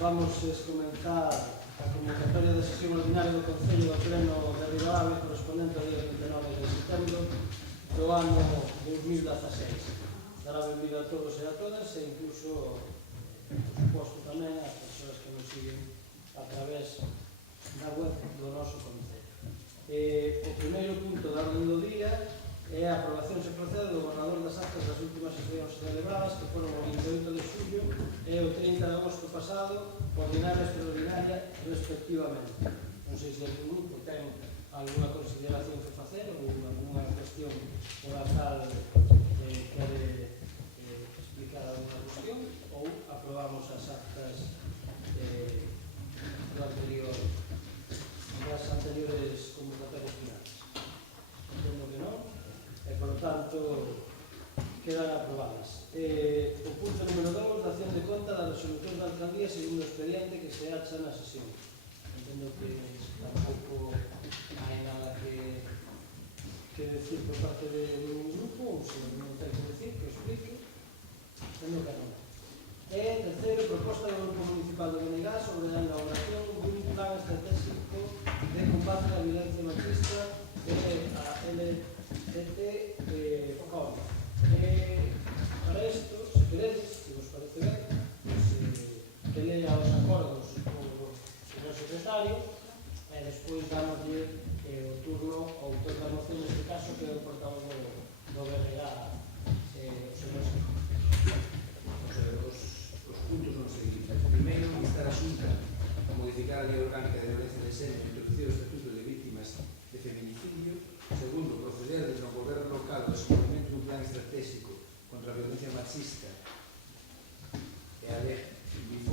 vamos a comentar a convocatoria da sesión ordinaria do Concello do Pleno de Ribadavia correspondente ao día 29 de setembro do ano 2016. Dará benvida a todos e a todas e incluso, por suposto, tamén as persoas que nos siguen a través da web do noso Concello. O primeiro punto da orde do día é a aprobación se procede do borrador das actas das últimas sesións celebradas que foron o 28 de xullo e o 30 de agosto pasado, ordinaria e extraordinaria respectivamente. Non sei se algún grupo ten alguna consideración que facer ou alguna cuestión por a tal quere explicar alguna cuestión ou aprobamos as actas das anteriores convocatorias finales. Entendo que non. E, por tanto, quedan aprobadas. O punto número 2, dación de conta da resolución da alcaldía segundo o expediente que se acha na sesión. Entendo que tampouco hai nada que decir por parte de un grupo, ou se non ten que decir, que explique. Entendo que non. E, terceiro, proposta do Grupo Municipal de Benegá sobre a elaboración dun plan estratégico de combate á violencia machista e a LGTB+. Para isto, se queredes, se vos parece ben, que lea os acordos o señor secretario e despois damoslle o turno ao autor da moción, neste caso, que é o portavoz do BNG, o señor secretario. Os puntos son os seguintes. Primeiro, instar a Xunta a modificar a Lei Orgánica de Violencia de Xénero e introducir o Estatuto de Vítimas de Feminicidio. Segundo, proceder desde o Goberno local ao desenvolvemento dun plan estratégico contra a violencia machista e a LGTB+.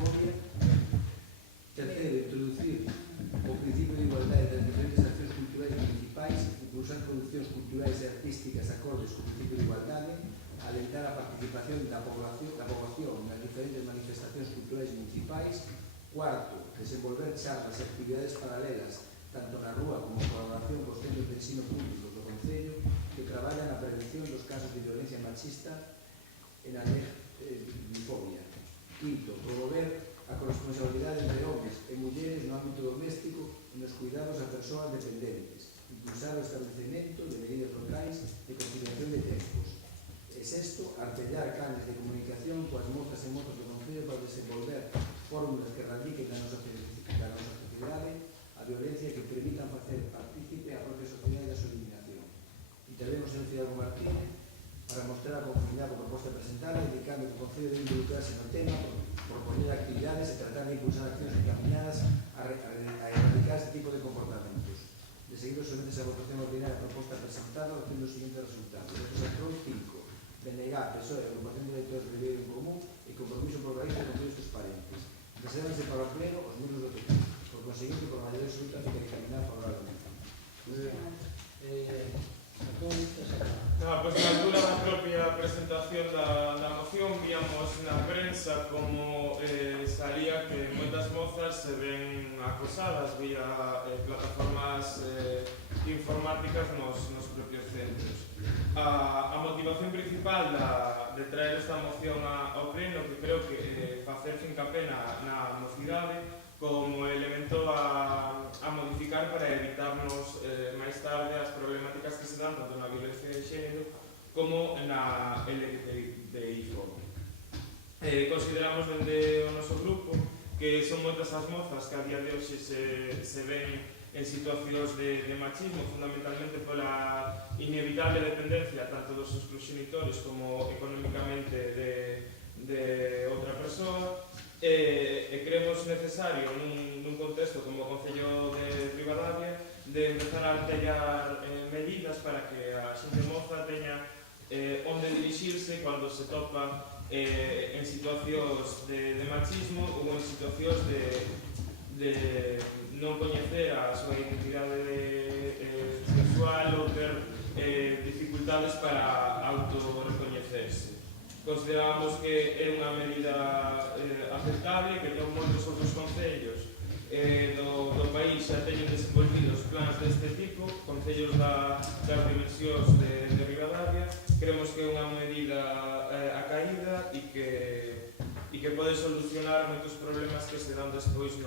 Terceiro, introducir o principio de igualdade das diferentes accións culturais municipais, impulsar producións culturais e artísticas acordes co principio de igualdade, alentar a participación da poboación nas diferentes manifestacións culturais municipais. Cuarto, desenvolver charlas e actividades paralelas tanto na rúa como en colaboración cos centros de ensino públicos do Concello que traballan na prevención dos casos de violencia machista e na LGTB+. Quinto, promover a corresponsabilidade entre homes e mulleres no ámbito doméstico e nos cuidados a persoas dependentes, impulsar o establecemento de medidas locais de conciliación de tempos. E sexto, artellar canles de comunicación coas mozas e mozos do Concello para desenvolver fórmulas que radiquen na nosa sociedade a violencia que permitan facer partícipe a propia sociedade da súa eliminación. Intervemos en Ciudad Martínez para mostrar a conformidade coa proposta presentada, indicando que o Concello debe involucrarse no tema, propoñer actividades e tratar de impulsar accións encaminadas a erradicar este tipo de comportamentos. De seguido, sometes a votación ordinaria a proposta presentada, obtendo os seguintes resultados. Representaron 5. BNG, PSOE, Agrupación de Electores de Viveiro en Común e Compromiso por Galicia con todos estes parentes. Reservanse para o pleno os miembros do PP. Por conseguinte, por maioría absoluta, fica encaminada favorablemente. Pois na altura da propia presentación da moción víamos na prensa como salía que moitas mozas se ven acosadas vía plataformas informáticas nos propios centros. A motivación principal de traer esta moción ao pleno, que creo que facer fincapé na mocidade como elemento a modificar para evitarnos máis tarde as problemáticas que se dan tanto na violencia de xénero como na LGTBI-fobia. Consideramos dende o noso grupo que son moitas as mozas que a día de hoxe se ven en situacións de machismo, fundamentalmente pola inevitable dependencia tanto dos seus proxenitores como económicamente de outra persoa. E creemos necesario nun contexto como o Concello de Ribadavia de empezar a artellar medidas para que a xente moza teña onde dirixirse cando se topa en situacións de machismo ou en situacións de non coñecer a súa identidade sexual ou ter dificultades para autorrecoñecerse. Consideramos que é unha medida aceptable, que ten moitos outros concellos do país xa teñen desenvolvidos plans deste tipo, concellos das dimensións de Ribadavia. Creemos que é unha medida acaída e e que pode solucionar moitos problemas que se dan despois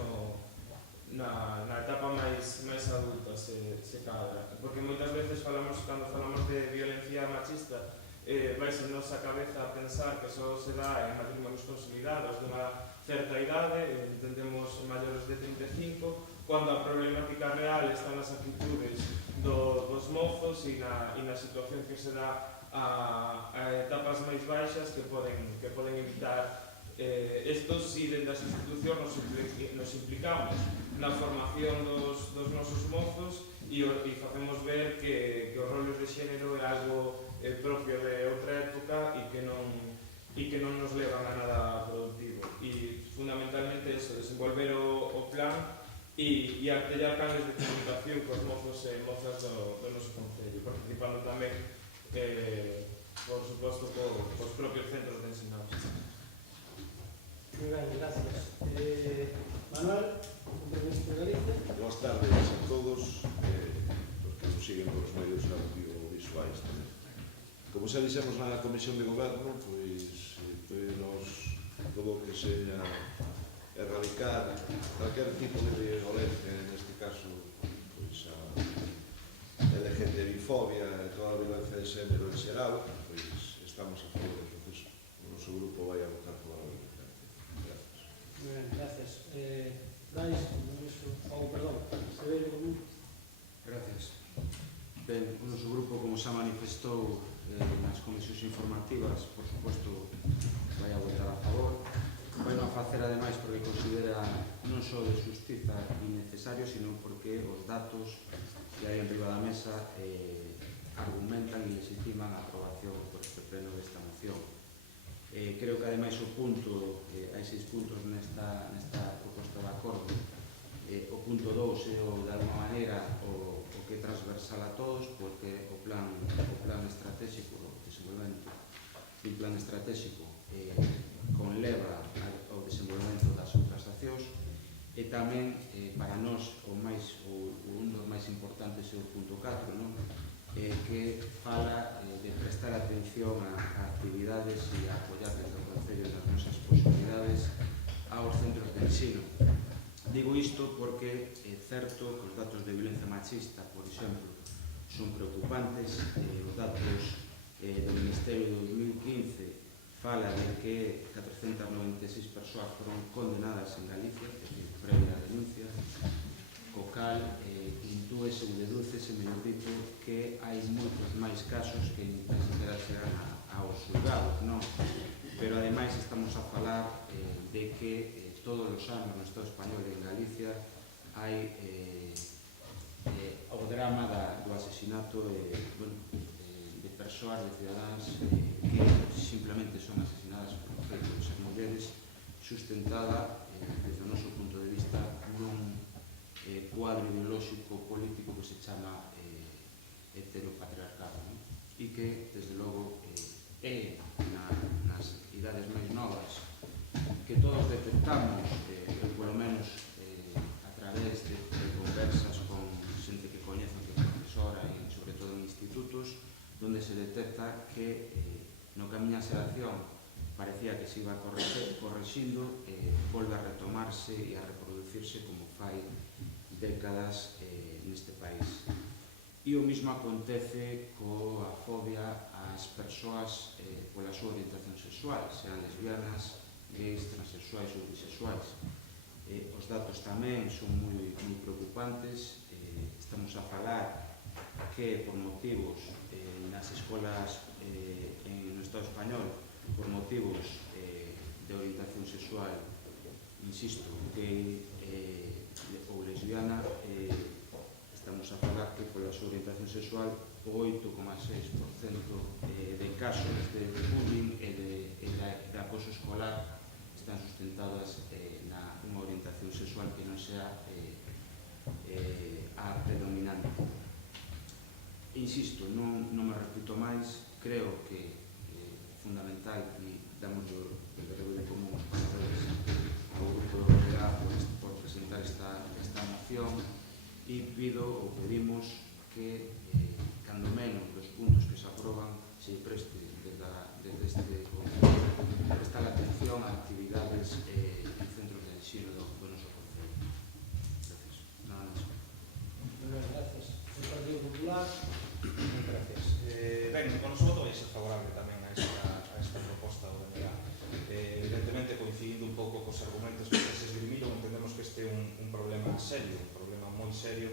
na etapa máis adulta, se cadra. Porque moitas veces cando falamos de violencia machista, vais en nosa cabeza a pensar que só se dá en matrimonios consolidados dunha certa idade, entendemos maiores de 35, cando a problemática real está nas actitudes dos mozos e na situación que se dá a etapas máis baixas que poden evitar estos. Si dende as institucións nos implicamos na formación dos nosos mozos e facemos ver que os roles de xénero é algo propio de outra época e que non nos levan a nada productivo. E fundamentalmente eso, desenvolver o plan e artellar planes de comunicación cos mozos e mozas do noso concello, participando tamén, por suposto, cos propios centros de ensinanza. Muy ben, gracias. Manuel, compromiso de Galicia. Boas tardes a todos, os que nos siguen por os medios audiovisuais tamén. Como xa dixemos na Comisión de Goberno, pois todo o que sea erradicar calquer tipo de violencia, neste caso pois a LGTBI-fobia e toda a violencia de xénero en xeral, pois estamos a favor do proceso. O noso grupo vai a votar por a violencia. Gracias. Muy ben, gracias. Dais, perdón, Severino Común. Gracias. Ben, o noso grupo, como xa manifestou nas comisións informativas, por suposto, vai a votar a favor. Vai a facer, ademais, porque considera non só de xustiza innecesario, sino porque os datos que hai en riba da mesa argumentan e legitiman a aprobación por este pleno desta moción. Creo que, ademais, o punto, hai 6 puntos nesta proposta de acordo. O punto 2 é, de alguma maneira, o que é transversal a todos, porque o plan estratégico, o desenvolvemento do plan estratégico conleva ao desenvolvemento das outras accións, e tamén, para nós, un dos máis importantes é o punto 4, non? Que fala de prestar atención a actividades e a apoiar desde o Concello das nosas posibilidades aos centros de ensino. Digo isto porque é certo que os datos de violencia machista, por exemplo, son preocupantes. Os datos do Ministerio de 2015 fala de que 496 persoas foron condenadas en Galicia, é dicir, previa a denuncia, co cal intúese ou dedúcese, mellor dito, que hai moitos máis casos que ni siquiera chegan aos xulgados, non? Pero, ademais, estamos a falar de que todos os anos no Estado español e en Galicia hai o drama do asesinato de persoas, de cidadáns que simplemente son asesinadas por o feito de ser mulleres, sustentada desde o noso punto de vista nun cuadro ideolóxico político que se chama heteropatriarcado, e que, desde logo, é nas idades máis novas que todos detectamos, polo menos a través de conversas con xente que coñecen, que é profesora e sobre todo en institutos, donde se detecta que no camiño a xeración parecía que se iba correxindo, volve a retomarse e a reproducirse como fai décadas neste país. E o mesmo acontece coa fobia ás persoas pola súa orientación sexual, sean lesbianas, gays, transexuais ou bisexuais. Os datos tamén son moi preocupantes. Estamos a falar que por motivos nas escolas no Estado español, por motivos de orientación sexual, insisto, gay ou lesbiana, estamos a falar que pola súa orientación sexual o 8,6% de casos de bullying e de acoso escolar están sustentadas na unha orientación sexual que non sea a predominante. Insisto, non me repito máis, creo que é fundamental, e damos desde Rebelde Común os parabéns ao grupo do BBA por presentar esta moción, e pedimos que, cando menos dos puntos que se aproban, se preste desde este Concello prestar atención á actividade serio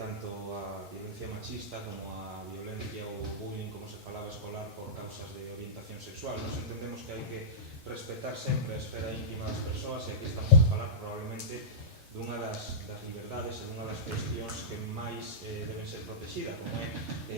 tanto a violencia machista como a violencia ou bullying, como se falaba, escolar por causas de orientación sexual. Nos entendemos que hai que respetar sempre a esfera íntima das persoas, e aquí estamos a falar probablemente dunha das liberdades e dunha das cuestións que máis deben ser protegidas, como é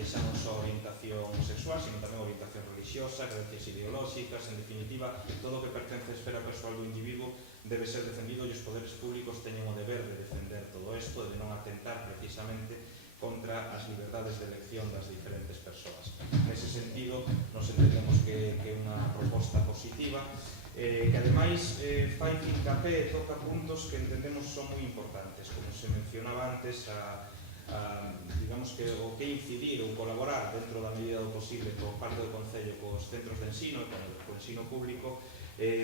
xa non só orientación sexual, sino tamén orientación religiosa, creencias ideolóxicas, en definitiva, todo o que pertence á esfera persoal do individuo debe ser defendido, e os poderes públicos teñen o deber de defender todo isto e de non atentar precisamente contra as liberdades de elección das diferentes persoas. Nese sentido, nos entendemos que é unha proposta positiva, que ademais fai fincapé e toca puntos que entendemos son moi importantes, como se mencionaba antes, digamos que o que incidir ou colaborar dentro da medida do posible por parte do Concello cos centros de ensino e co ensino público,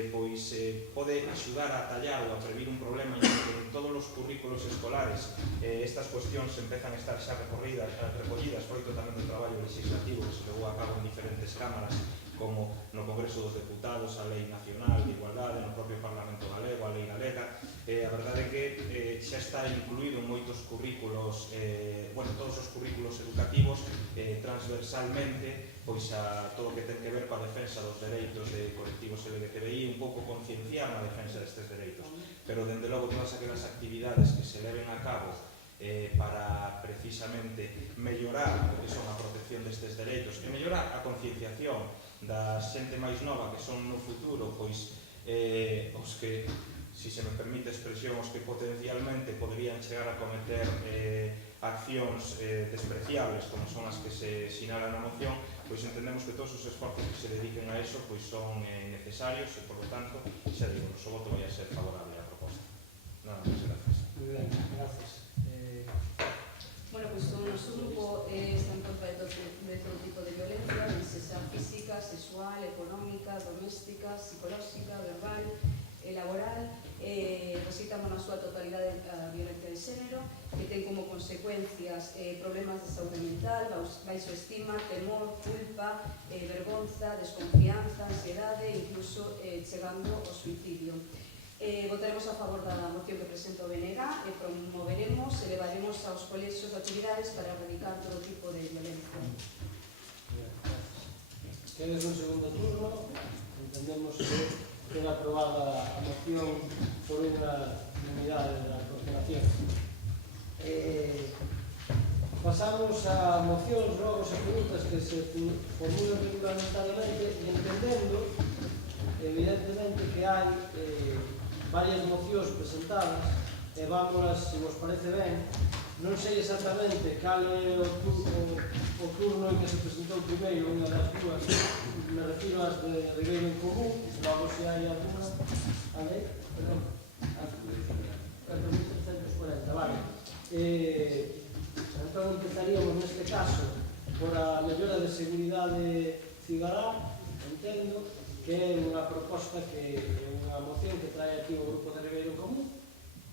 pois pode axudar a atallar ou a previr un problema en que en todos os currículos escolares estas cuestións empezan a estar xa recollidas froito tamén do traballo legislativo que se levou a cabo en diferentes cámaras, como no Congreso dos Deputados, a Lei Nacional de Igualdade, no propio Parlamento Galego, a Lei Galega. A verdade é que xa está incluído en moitos currículos, todos os currículos educativos, transversalmente, pois a todo o que ten que ver coa defensa dos dereitos de colectivos LGTBI, un pouco concienciar na defensa destes dereitos. Pero, dende logo, todas aquelas actividades que se leven a cabo para precisamente mellorar o que son a protección destes dereitos e mellorar a concienciación da xente máis nova que son no futuro, pois os que, si se me permite a expresión, os que potencialmente poderían chegar a cometer accións despreciables como son as que se sinalan na moción, pois entendemos que todos os esforzos que se dediquen a eso pois son necesarios e, por lo tanto, xa digo, o voto vai a ser favorable á proposta. Nada máis, gracias. Muy ben, gracias. Bueno, pues o noso grupo está en contra de todo tipo de violencia, sea física, sexual, económica, doméstica, psicolóxica, verbal, laboral. Rexeitamos na súa totalidade a violencia de xénero, que ten como consecuencias problemas de saúde mental, baixo estima, temor, culpa, vergonza, desconfianza, ansiedade e incluso chegando ao suicidio. Votaremos a favor da moción que presenta o BNG e promoveremos e levaremos aos colexios actividades para erradicar todo tipo de violencia. Quedes un segundo turno. Entendemos que queda aprobada a moción por unha unidade da corporación. Pasamos a mocións, rogos e preguntas que se formulan regulamentariamente e entendendo, evidentemente, que hai varias mocións presentadas e vámolas, se vos parece ben. Non sei exactamente cal é o turno en que se presentou primeiro unha das dúas, me refiro ás de Ribeiro en Común, logo se hai alguna, a lei, perdón, 4.340, vale. Entón empezaríamos neste caso por a mellora de seguridade cidadá, entendo, que é unha proposta que é unha moción que trae aquí o Grupo de Ribeiro en Común.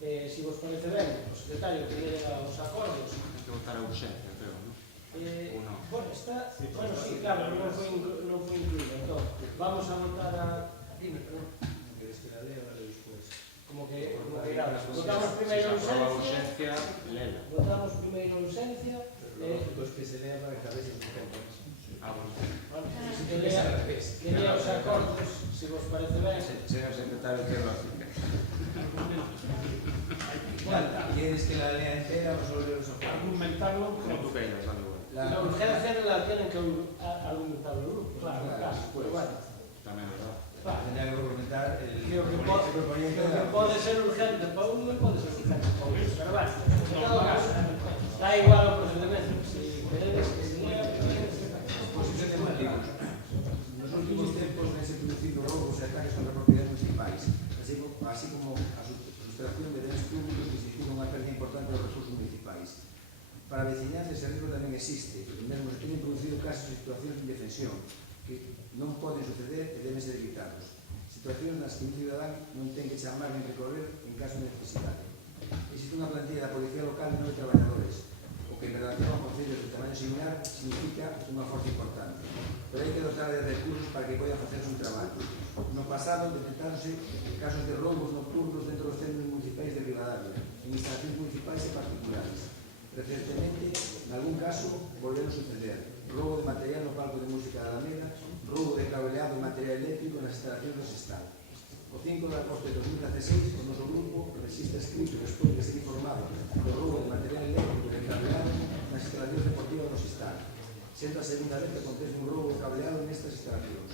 Se vos parece ben, o secretario que lea os acordos. Hai que votar a urxencia, creo, non? Bueno, está... Bueno, sí, claro, non foi incluído. Entón, vamos a votar a... Dime, perdón. Queres que la lea ou despois? Como que irá. Votamos primeiro a urxencia. Lela. Votamos primeiro a urxencia. Despois que se lea para que a veces non tempo. Que lea os acordos, se vos parece ben. Señor secretario, que lo hace. ¿Quieres que la lea entera o solo los acordos? Argumentarlo Como tú queiras, dale igual. La urgencia la tienen que argumentar el grupo, claro, pero bueno. Tamén, verdad? Tendría que argumentar el Creo que proponente de la... pode ser urgente para uno e pode ser urgente para outro, pero bueno, en todo caso, da igual o procedimento. Si queredes que se lea, Posición de motivos. Nos últimos tempos se producido roubos e ataques contra propiedades municipais, así como a sustracción de bens públicos que significa unha pérdida importante dos recursos municipais. Para a veciñanza ese risco tamén existe, e mesmo se teñen producido casos de situacións de indefensión que non poden suceder e deben ser evitados. Situacións nas que un cidadán non ten que chamar nin recorrer en caso de necesidade. Existe unha plantilla da Policía Local de 9 traballadores, o que en relación a concellos de tamaño similar significa unha forza importante. Pero hai que dotar de recursos para que podan facer un traballo. No pasado detectáronse casos de roubos nocturnos dentro dos centros municipais de Ribadavia, en instalacións municipais e particulares. Recentemente, en algún caso, volveron a suceder roubo de material no palco de música da Alameda, roubo de cableado e material eléctrico nas instalacións do Sestao. O 5 de agosto de 2016, o noso grupo registra escrito despois de ser informado do roubo de material eléctrico e de cableado nas instalacións deportivas do Sestao, sendo a segunda vez que acontece un roubo de cableado nestas instalacións.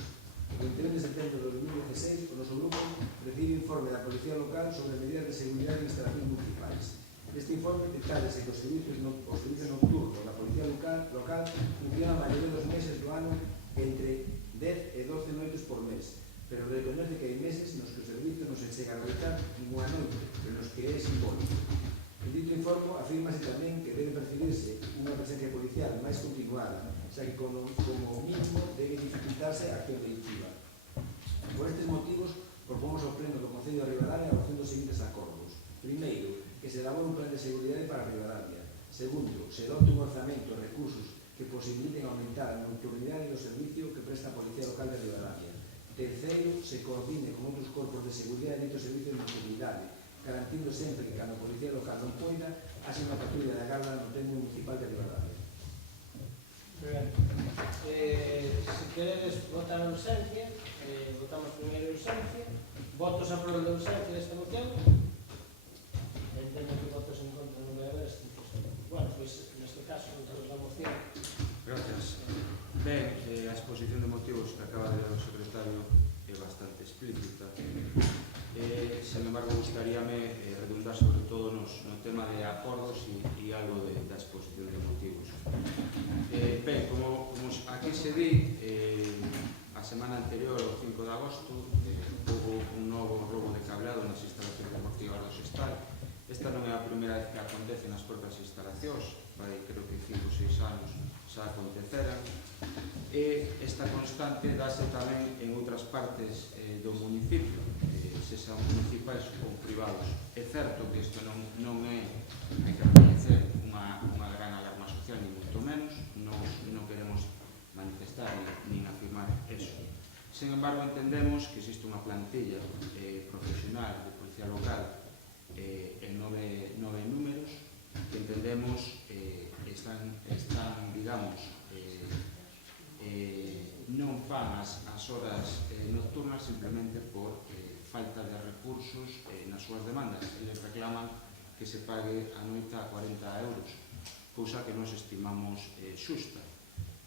O 21 de setembro de 2016, o noso grupo recibe informe da Policía Local sobre medidas de seguridade en instalacións municipais. Este informe detallase que os servicios nocturnos da Policía Local funcionan a maioría dos meses do ano entre 10 e 12 noites por mes, pero reconoce que hai meses nos que o servicio non se chega a realizar ninguna noite, pero nos que é simbólico. En dito informe afirmase tamén que debe percibirse unha presencia policial máis continuada, xa que como mínimo debe dificultarse a acción delictiva. Por estes motivos, propomos ao Pleno do Concello de Ribadavia a adopción dos seguintes acordos. Primeiro, que se elabore un plan de seguridade para Ribadavia. Segundo, se adopte un orzamento e recursos que posibiliten aumentar a nocturnidade do servicio que presta a Policía Local de Ribadavia. Terceiro, se coordine con outros corpos de seguridade ditos servicios de nocturnidade, garantindo sempre que cando a Policía Local non poida, haxe unha patrulla da Garda no termo municipal de Ribadavia. Ben, se queredes votar a urxencia, votamos primeiro a urxencia. Votos a prol da urxencia desta moción? Entendo que votos en contra non vai haber extinción. Bueno, pois, neste caso, votos da moción. Gracias. Ben, a exposición de motivos que acaba de dar o secretario é bastante explícita. Sen embargo, gustaríame redundar sobre todo no tema de acordos e algo da exposición de motivos. Ben, como aquí se di, a semana anterior, o 5 de agosto, houve un novo roubo de cableado nas instalacións deportivas do Sestao. Esta non é a primeira vez que acontece nas propias instalacións, creo que 5 ou 6 anos xa aconteceran, e esta constante dáse tamén en outras partes do municipio, sexan municipais ou privados. É certo que isto non é, hai que recoñecer, unha gran alarma social, ni moito menos, non queremos manifestar nin afirmar eso. Sen embargo, entendemos que existe unha plantilla profesional de Policía Local en 9 números que entendemos están digamos, non fan as horas nocturnas simplemente por falta de recursos nas súas demandas. Eles reclaman que se pague a noite a 40 euros, cousa que nos estimamos xusta.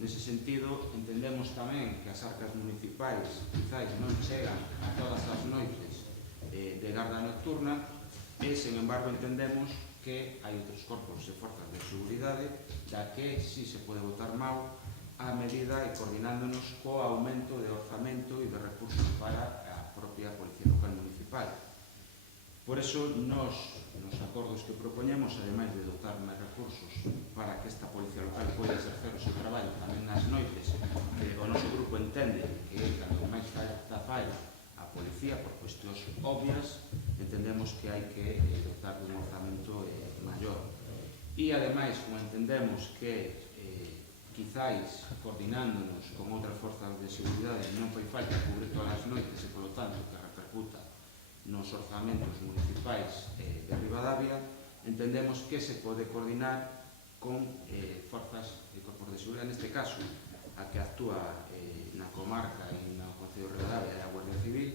Nese sentido, entendemos tamén que as arcas municipais quizás non chegan a todas as noites de garda nocturna e, sen embargo, entendemos que hai outros corpos e forzas de seguridade da que si se pode botar mal a medida e coordinándonos co aumento de orzamento e de recursos para a propia Policía Local Municipal. Por eso, nos acordos que propoñemos, ademais de dotar máis recursos para que esta Policía Local poida exercer o seu traballo tamén nas noites, que o noso grupo entende que é cando máis falta fai a Policía por cuestións obvias, entendemos que hai que dotar dun orzamento maior. E, ademais, como entendemos que quizáis coordinándonos con outras forzas de seguridade non fai falta cubrir todas as noites e, polo tanto, que repercuta nos orzamentos municipais de Ribadavia, entendemos que se pode coordinar con forzas e corpos de seguridade, neste caso, a que actúa na comarca e no Concello de Ribadavia e a Guardia Civil,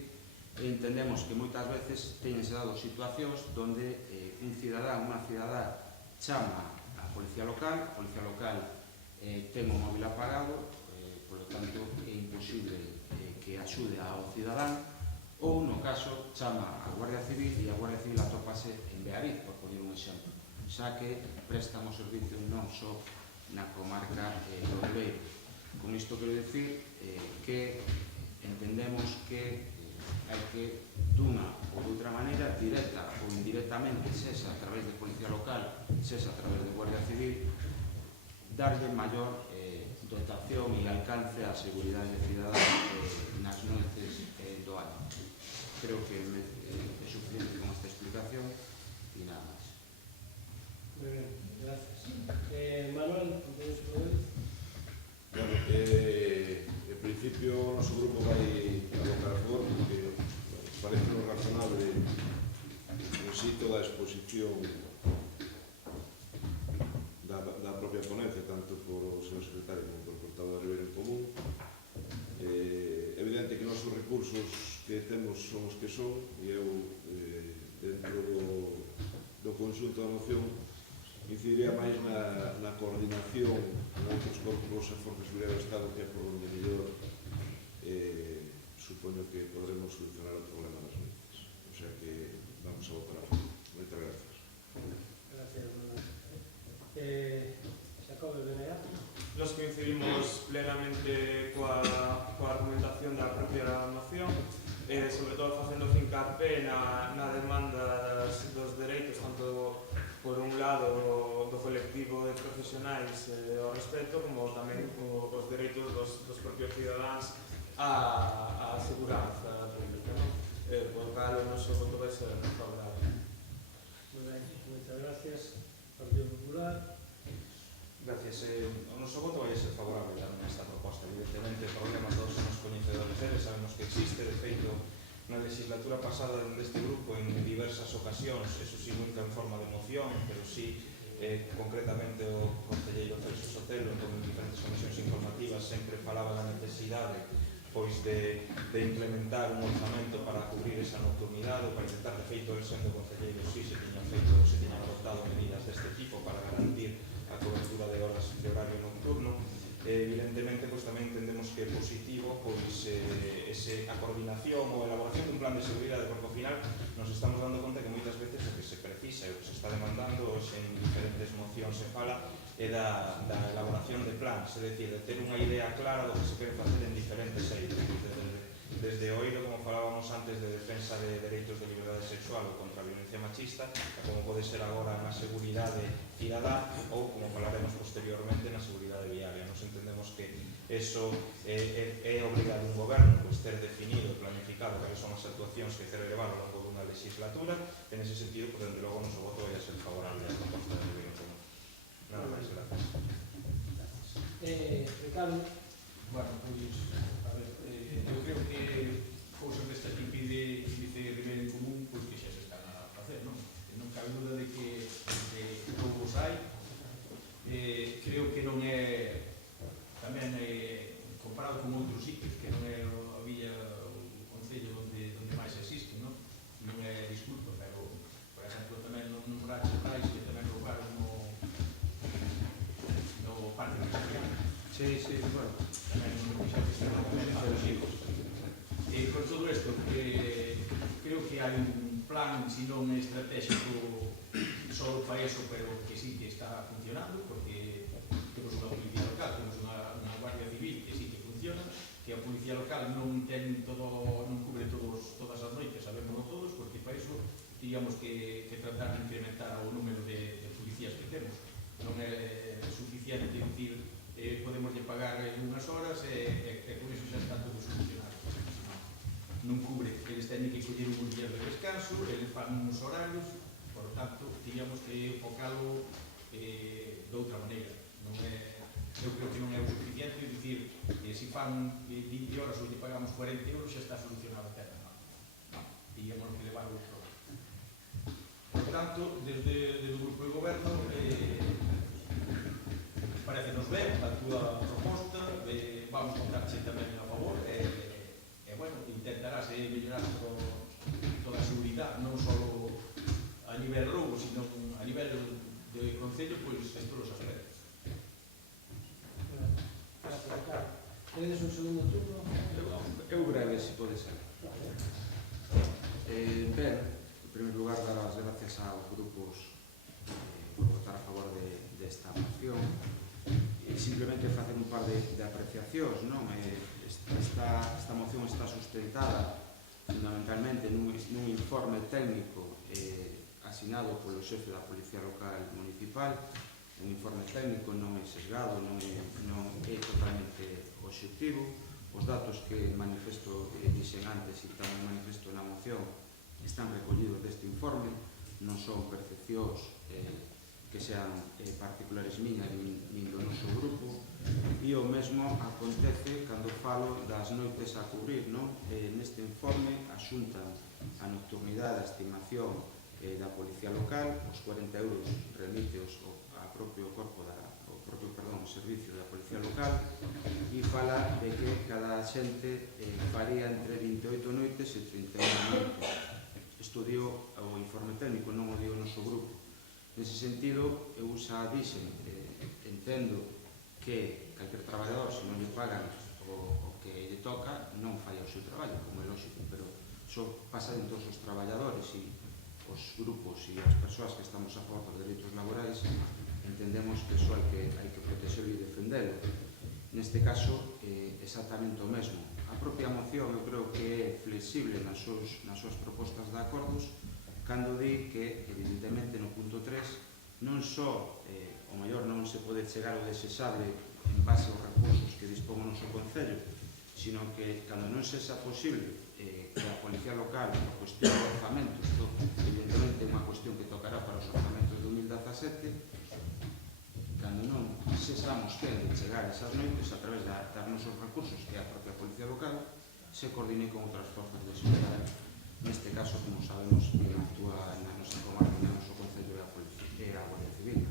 e entendemos que moitas veces teñense dado situacións onde un cidadán, unha cidadá, chama a Policía Local, a Policía Local ten o móvil apagado, polo tanto é imposible que axude ao cidadán, ou no caso chama a Guardia Civil e a Guardia Civil atopase en Beariz, por poner un exemplo, xa que prestan o servicio non só na comarca do Ribeiro. Con isto quero dicir que entendemos que hai que, dunha ou de outra maneira, directa ou indirectamente, sexa a través de Policía Local, sexa a través de Guardia Civil, darlle maior dotación e alcance á seguridade cidadana nas noites do ano. Creo que é suficiente con esta explicación e nada máis. Moi ben, gracias. Manuel, ¿queres poder? Bueno, en principio o noso grupo vai a votar a favor porque parece razonable, si si toda a exposición da propia ponencia, tanto por o señor secretario como por o portavoz de Ribeiro en Común. Evidente que nosos recursos que temos son os que son, e eu, dentro do conxunto da moción, incidiría máis na coordinación con outros corpos e forzas de seguridade do Estado, que é por onde mellor supoño que podremos solucionar o problema das noites. O sea que vamos a votar a favor. Moitas gracias. Gracias, Bruno. Xacobe Benega. Nos coincidimos plenamente coa argumentación da propia moción, sobre todo facendo fincapé na demanda dos dereitos, tanto por un lado do colectivo de profesionais ao respecto, como tamén os dereitos dos propios cidadáns á seguranza pública. Por cal o noso voto vai ser favorable. Moi ben, moitas gracias. Partido Popular. Gracias. O noso voto vai ser favorable tamén a esta proposta. Evidentemente, o problema todos somos coñecedores deles, sabemos que existe. De feito, na legislatura pasada deste grupo, en diversas ocasións, eso sí, nunca en forma de moción, pero sí, concretamente o concelleiro Celso Sotelo, con diferentes comisións informativas, sempre falaba da necesidade pois de implementar un orzamento para cubrir esa nocturnidade, ou para intentar, de feito, el sendo concelleiro, sí, se tiñan adoptado medidas deste tipo para garantir a cobertura de horas de horario nocturno. Evidentemente, pois, tamén entendemos que é positivo pois, a coordinación ou a elaboración dun plan de seguridade, porque ao final nos estamos dando conta que moitas veces o que se precisa e o que se está demandando hoxe en diferentes mocións se fala é da elaboración de plans, é dicir, de ter unha idea clara do que se quere facer en diferentes eidos, desde o eido, como falábamos antes, de defensa de dereitos de liberdade sexual ou contra a violencia machista, como pode ser agora na seguridade cidadá ou, como falaremos posteriormente, na seguridade viaria. Nos entendemos que eso é obrigado un goberno pois ter definido e planificado cales son as actuacións que quere levar ao longo dunha legislatura. En ese sentido, pues, desde logo, o noso voto vai a ser favorable á proposta de Ribeiro Común. Nada máis, gracias. Ricardo. Bueno, pois, a ver, eu creo que cousas desta que pide Ribeiro en Común, pois que xa se están a facer, non? Non cabe duda de que todos hai. Creo que non é, tamén comparado con outros sitios, que non é a villa, o concello onde máis existe, non? Non é disculpa, pero, por exemplo, tamén non nombraxe máis que tamén roubaron no Parque Nacional. Sí, bueno. Tamén non fixaste tamén a los hijos. Con todo isto, creo que hai un plan, si non estratégico, só para eso, pero que sí que está funcionando, porque temos unha policía local, temos unha guardia civil que sí que funciona, que a policía local non cubre todas as noites, sabémoslo todos, porque para iso teríamos que tratar de incrementar o número de policías que temos. Non é suficiente dicir podemos pagar en unhas horas e con iso xa está todo solucionado. Non cubre, eles teñen que coller uns días de descanso, eles fan uns horarios, por lo tanto, teríamos que enfocalo de outra maneira. Eu creo que non é o suficiente dicir que se fan 20 horas ou lle pagamos 40 euros xa está solucionado a terra. Non, teríamos que levar outro. Por tanto, desde o grupo de goberno parecenos ben a túa proposta, vamos contarche tamén a favor e bueno, intentarás mellorar toda a seguridade, non só a nivel roubo, sino a nivel de concello, pois en todos os aspectos. Gracias, Ricardo. Tedes un segundo turno? Eu breve, se pode ser. Ben, en primeiro lugar, dar as gracias aos grupos por votar a favor desta moción. Simplemente facer un par de apreciacións, non? Esta moción está sustentada fundamentalmente nun informe técnico asinado polo xefe da Policía Local Municipal, un informe técnico non é sesgado, non é totalmente obxectivo. Os datos que manifesto dixen antes e tamén manifesto na moción están recollidos deste informe, non son percepcións que sean particulares miñas nin do noso grupo, e o mesmo acontece cando falo das noites a cubrir, non? Neste informe asuntan a nocturnidade, a estimación da Policía Local, os 40 euros remíteos ao propio corpo servicio da Policía Local, e fala de que cada xente faría entre 28 noites e 31 noites. Isto dio o informe técnico, non o dio o noso grupo. Nese sentido, eu xa dixen, entendo que calquer traballador, se non lle pagan o que lle toca, non falla o seu traballo, como é lógico, pero iso pasa en todos os traballadores e os grupos e as persoas que estamos a favor dos dereitos laborais entendemos que iso hai que protexerlo e defendelo. Neste caso, exactamente o mesmo. A propia moción eu creo que é flexible nas súas propostas de acordos, cando di que, evidentemente, no punto 3, non só o mellor non se pode chegar ao desexable en base aos recursos que dispón o noso Concello, sino que, cando non sexa posible que a Policía Local, a cuestión de orzamentos, evidentemente é unha cuestión que tocará para os orzamentos de 2017, cando non sexamos que de chegar esas noites a través de darnos os recursos que é a propia Policía Local, se coordine con outras forzas de seguridade. Neste caso, como sabemos, que actúa na nosa comarca, no noso Concello é a Guardia Civil.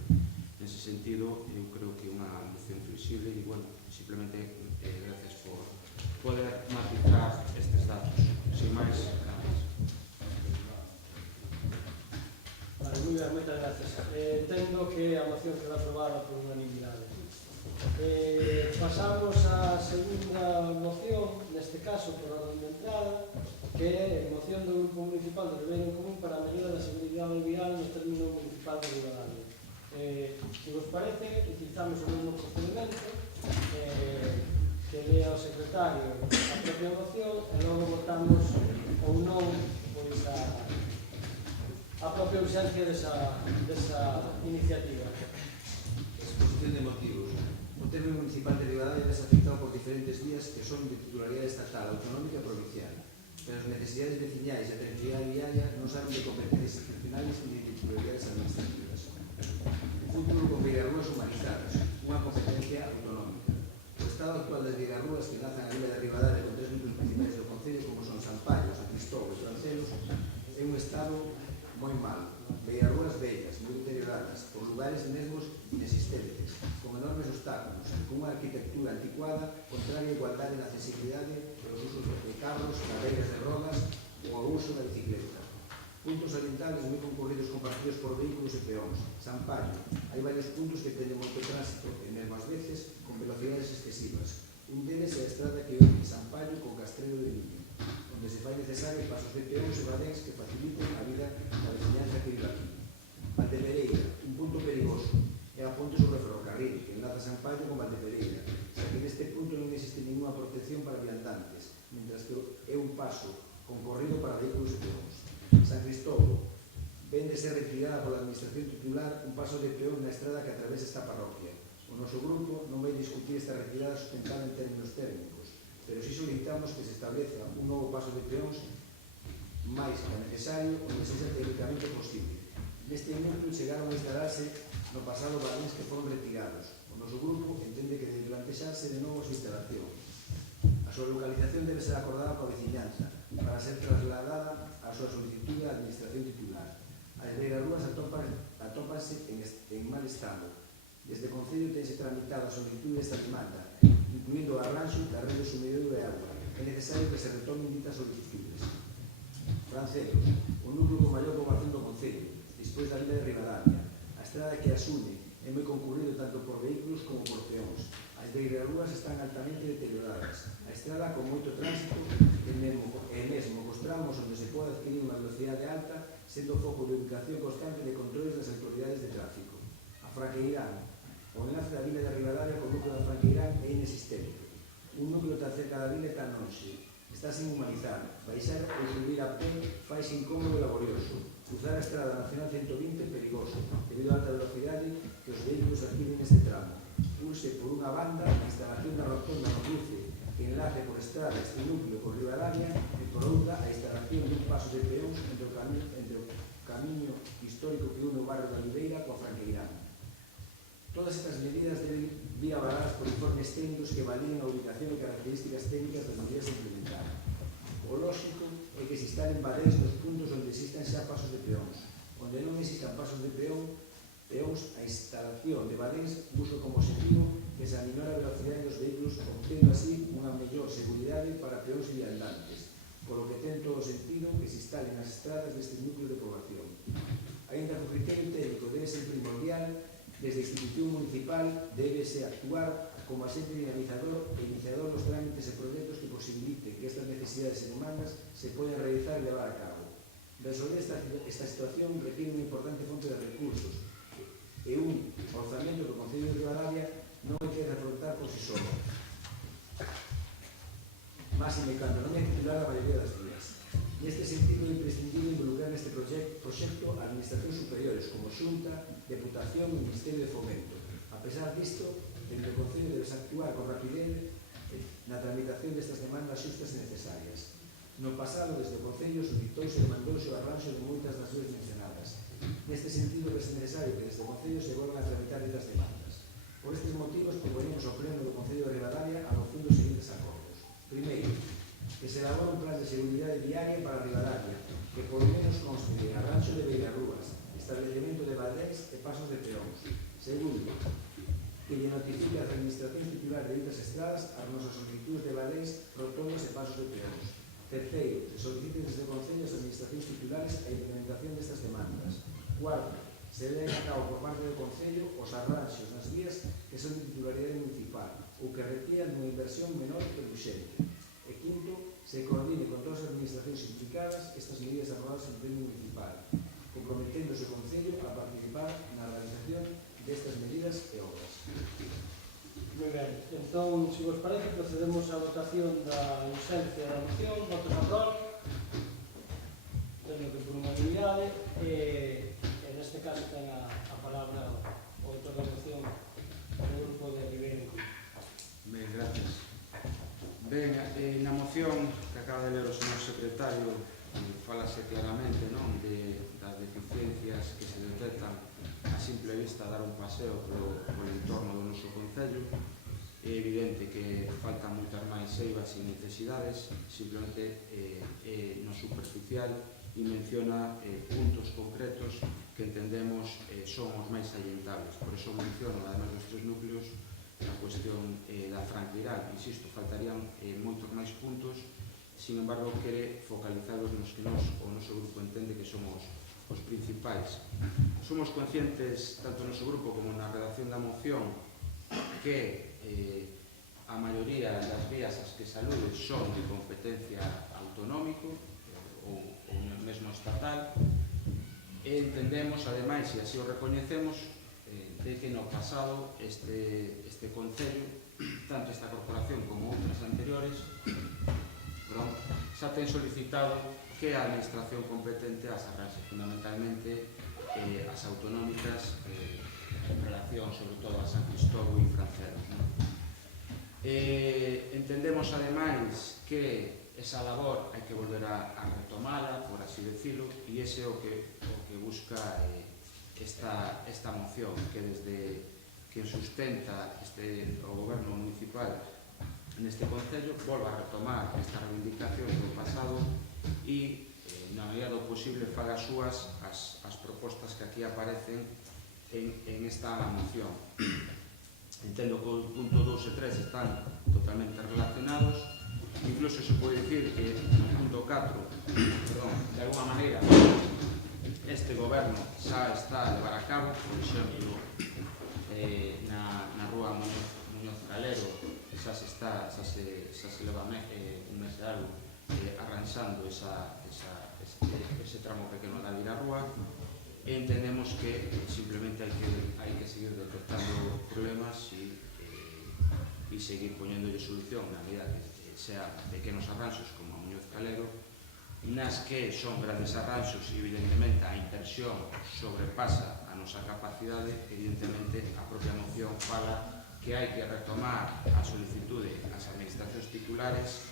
Nese sentido, eu creo que é unha moción flexible e, bueno, simplemente gracias por poder matizar estes datos. Sin máis, gracias. Vale, moi ben, moitas gracias. Entendo que a moción queda aprobada por unanimidade. Pasamos á segunda moción, neste caso por orden de entrada, que é a moción do Grupo Municipal de Ribeira en Común para a mellora da seguridade vial no término municipal de Ribadavia. Se vos parece, utilizamos o mesmo procedimento, que lea o secretario a propia moción e logo votamos ou non pois a propia urxencia desa iniciativa. Exposición de motivos. O término municipal de Ribadavia é afectado por diferentes vías que son de titularidade estatal, autonómica e provincial, pero as necesidades veciñais e a tranquilidade viaria non saben de competencias institucionales ni de titularidades administrativas. O futuro con beirarrúas humanizadas, unha competencia autonómica. O estado actual das beirarrúas que enlazan a vila de Ribadavia con tres núcleos principais do Concello, como son San Paio, San Cristóbal e Francelos, é un estado moi malo. Beirarrúas vellas, moi deterioradas, por lugares mesmos inexistentes, con enormes obstáculos, con unha arquitectura anticuada, contraria a igualdade na accesibilidade pelos usos de carros, carreiras de rodas ou ao uso da bicicleta. Puntos orientales moi concurridos compartidos por vehículos e peóns. San Paio, hai varios puntos que teñen moito tránsito e mesmo ás veces con velocidades excesivas. Un deles é a estrada que une San Paio con Castredo de Miño, onde se fai necesario pasos de peóns e badéns que faciliten a vida da veciñanza que vive aquí. Valdepereira, un punto perigoso, é a ponte sobre o ferrocarril, que enlaza San Paio con Valdepereira, xa que neste punto non existe ninguna protección para viandantes, mentras que é un paso concorrido para vehículos e peóns. San Cristóbal, ven de ser retirada pola administración titular un paso de peón na estrada que atravesa esta parroquia. O noso grupo non vai discutir esta retirada sustentada en términos técnicos, pero si solicitamos que se estableza un novo paso de peóns máis que necesario onde sexa técnicamente posible. Neste núcleo chegaron a instalarse no pasado balóns que foron retirados. O noso grupo entende que debe plantexarse de novo a súa instalación. A súa localización debe ser acordada coa veciñanza para ser trasladada a súa solicitud á administración titular. As beirarrúas atópanse en mal estado. Desde o Concello tense tramitado a solicitud desta demanda, incluindo o arranxo da rede de sumidouro de agua. É necesario que se retomen ditas solicitudes. Francelos, o núcleo con maior poboación do Concello, despois da vila de Ribadavia. A estrada que as une é moi concurrido tanto por vehículos como por peóns. As beirarrúas están altamente deterioradas. A estrada con moito tránsito e mesmo cos tramos onde se pode adquirir unha velocidade alta, sendo foco de ubicación constante de controles das autoridades de tráfico. A Franqueirán, o enlace da vila de Ribadavia con o núcleo da Franqueirán é inexistente. Un núcleo tan cerca da vila e tan longe. Está sin humanizar. Baixar ou subir a pé faise incómodo e laborioso. Cruzar a estrada nacional 120 é perigoso, debido á alta velocidade que os vehículos adquiren neste tramo. Urse por unha banda a instalación da rotonda no cruce que enlace por estrada este núcleo con Ribadavia e por outra a instalación dun paso de peóns entre o camiño histórico que une o barrio da Oliveira coa Franqueirán. Todas estas medidas deben vir avaladas por informes técnicos que validen a ubicación e características técnicas das medidas a implementar. O lógico é que se instalen badéns nos puntos onde existan xa pasos de peóns. onde non existan pasos de peóns, a instalación de baléns busca como objetivo que se aminore a velocidade dos vehículos, obtendo así unha mellor seguridade para peóns e viandantes, polo que ten todo o sentido que se instalen as estradas deste núcleo de población. Ainda que o criterio técnico debe ser primordial, desde a institución municipal débese actuar como agente dinamizador e iniciador dos trámites e proxectos que posibiliten que estas necesidades e demandas se poden realizar e levar a cabo. Resolver esta situación requiere unha importante fonte de recursos e un orzamento que o Concello de Ribadavia non hai que afrontar por si solo. Máxime cando non é titular a maioría das vías. Neste sentido, é imprescindible involucrar neste proxecto a administracións superiores como Xunta, Deputación e Ministerio de Fomento. A pesar disto, dentro do Concello debes actuar con rapidez na tramitación destas demandas xustas e necesarias. No pasado, desde o Concello, solicitouse e demandouse o arranxo de moitas das duas mencionadas. Neste sentido, é necesario que desde o Concello se volvan a tramitar estas demandas. Por estes motivos, proponemos ao Pleno do Concello de Ribadavia a adopción dos seguintes acordos. Primeiro, que se elabore un plan de seguridade diaria para Ribadavia, que por lo menos conste de arranxo de beirarrúas, establecemento de baléns e pasos de peóns. Segundo, que lle notifique as administracións titulares de ditas estradas as nosas solicitudes de baléns, rotondas e pasos de peóns. Terceiro, que soliciten desde o Concello as administracións titulares a implementación destas demandas. Cuarto, se den a cabo por parte do Concello os arranxos nas vías que son de titularidade municipal ou que requieran unha inversión menor que urxente. E quinto, se coordine con todas as administracións implicadas estas medidas aprobadas en pleno municipal, comprometéndose o Concello a participar na realización destas medidas e obras. Moi ben, entón, se vos parece, procedemos á votación da urxencia da moción. Votos a prol, tendo que por unanimidade, e neste caso ten a palabra o autor da moción do grupo de Ribeiro. Ben, gracias. Ben, na moción que acaba de ler o señor secretario, falase claramente, non, das deficiencias que se detectan a simple vista dar un paseo polo entorno do noso concello. É evidente que faltan moitas máis eivas e necesidades, simplemente no superficial, e menciona puntos concretos que entendemos son os máis salientables. Por iso menciono, además dos tres núcleos, a cuestión da franqueirá. Insisto, faltarían moitos máis puntos, sin embargo, quere focalizarlos nos que o noso grupo entende que son os principais. Somos conscientes, tanto no noso grupo como na redacción da moción, que a maioría das vías as que se alude son de competencia autonómico ou mesmo estatal, e entendemos, ademais, e así o recoñecemos, de que no pasado este Concello, tanto esta corporación como outras anteriores, xa ten solicitado que a administración competente as arranxe, fundamentalmente as autonómicas, en relación sobre todo a San Cristóbal e Franceros. Entendemos, ademais, que esa labor hai que volver a retomala, por así decirlo, e ese é o que busca esta moción, que desde que sustenta o goberno municipal neste Concello volva a retomar esta reivindicación do pasado e, na medida do posible, faga súas as propostas que aquí aparecen en esta moción. Entendo que os puntos 2 e 3 están totalmente relacionados, incluso se pode dicir que no punto 4, de alguma maneira, este goberno xa está a levar a cabo, por exemplo, na rúa Muñoz Calero, xa se leva un mes de algo arranxando ese tramo pequeno da Virarrúa, e entendemos que simplemente hai que seguir detectando problemas e seguir poñéndolle solución na medida que sean pequenos arranxos como a Muñoz Calero, nas que son grandes arranxos e evidentemente a inversión sobrepasa a nosa capacidade. Evidentemente a propia moción fala que hai que retomar a solicitude ás administracións titulares,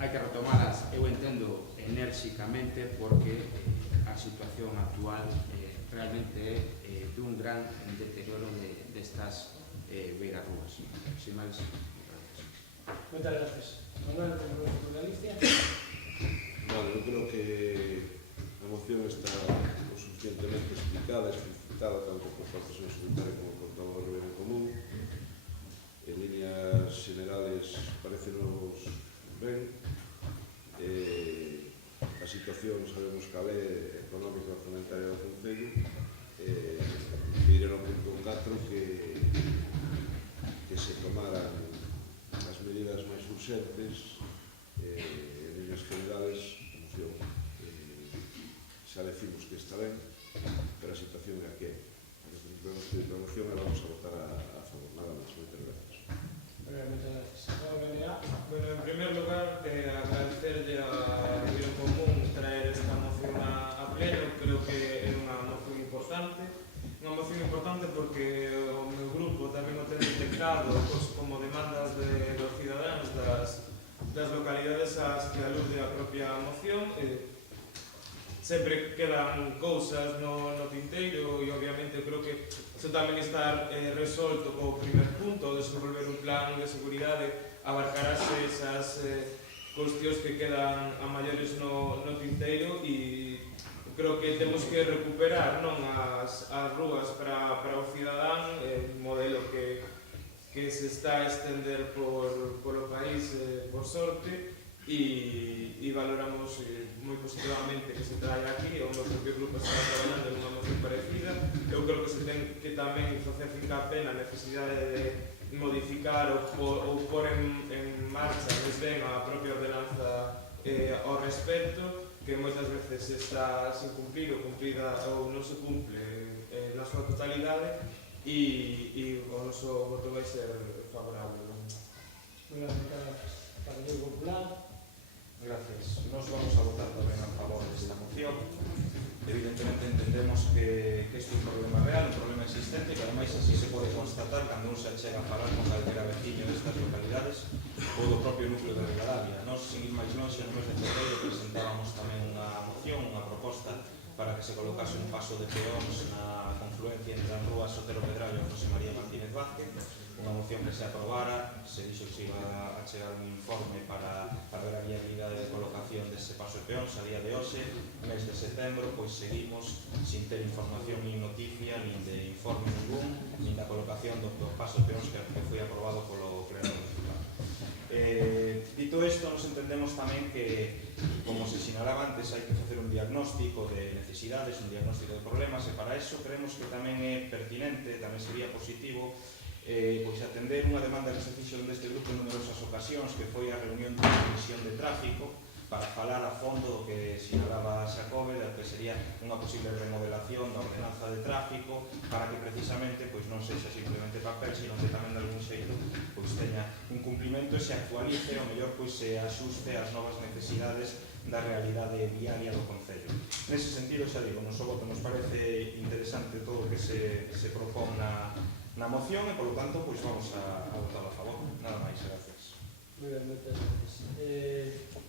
hai que retomalas, eu entendo, enérxicamente, porque a situación actual realmente é dun gran deterioro destas beirarrúas. Sin máis, gracias. Moitas gracias. Manuel, por Galicia. Vale, eu creo que a moción está o suficientemente explicada, explicitada tanto por parte do señor secretario como por todo o Goberno Común. En líneas generales parecenos ben. A situación sabemos cal é económica e orçamentaria do Concello. Diré no punto 4 que se tomaran as medidas máis urgentes. En líneas generales a moción xa decimos que está ben, pero a situación é a que é. Vemos que a moción e vamos a votar a favor. Nada máis, moitas gracias. Muchas gracias. Bueno, en primer lugar, agradecerle a Goberno Común traer esta moción a pleno. Creo que é unha moción importante porque o meu grupo tamén o ten detectado como demandas dos cidadáns das localidades ás que alude a propia moción. Sempre quedan cousas no tinteiro e obviamente creo que iso tamén está resolto co primer punto, desenvolver un plan de seguridade, abarcarase esas cuestións que quedan a maiores no tinteiro e creo que temos que recuperar as rúas para o cidadán, un modelo que se está a estender polo país por sorte e valoramos moi positivamente que se trae aquí. O meu propio grupo está traballando nunha moción parecida. Eu creo que se ten que tamén facer fincapé na necesidade de modificar ou pôr en marcha máis ben a propia ordenanza ao respecto, que moitas veces está sin cumplir ou cumplida ou non se cumple na súa totalidade e o noso voto vai ser favorable. Partido Popular. Gracias. Nos vamos a votar tamén a favor desta moción. Evidentemente entendemos que isto é un problema real, un problema existente, que ademais así se pode constatar cando un se achega a falar con calquera veciño destas localidades ou do propio núcleo de Rivadavia. Nos, sin ir máis longe, no mes de fevereiro presentábamos tamén unha moción, unha proposta para que se colocase un paso de peóns na confluencia entre as rúas Sotero Pedrallo e José María Martínez Vázquez, unha moción que se aprobara. Se dixo que se iba a chegar un informe para ver a viabilidade de colocación dese paso de peóns. A día de hoxe, mes de setembro, pois seguimos sin ter información nin noticia, nin de informe ningún, nin da colocación do paso de peóns que foi aprobado polo Pleno Municipal. Dito isto, nos entendemos tamén que, como se sinalaba antes, hai que facer un diagnóstico de necesidades, un diagnóstico de problemas, e para iso creemos que tamén é pertinente, tamén sería positivo, pois atender unha demanda que se fixo deste grupo en numerosas ocasións, que foi a reunión da Comisión de Tráfico, para falar a fondo do que sinalaba Xacobe, da que sería unha posible remodelación da ordenanza de tráfico, para que precisamente pois non sexa simplemente papel, sino que tamén de algún xeito pois teña un cumplimento e se actualice, ou mellor pois se axuste ás novas necesidades da realidade viaria do Concello. Nese sentido, xa digo, noso voto nos parece interesante todo o que se propón na moción e, polo tanto, pois vamos a votar a favor. Nada máis, gracias. Moi ben, moitas gracias.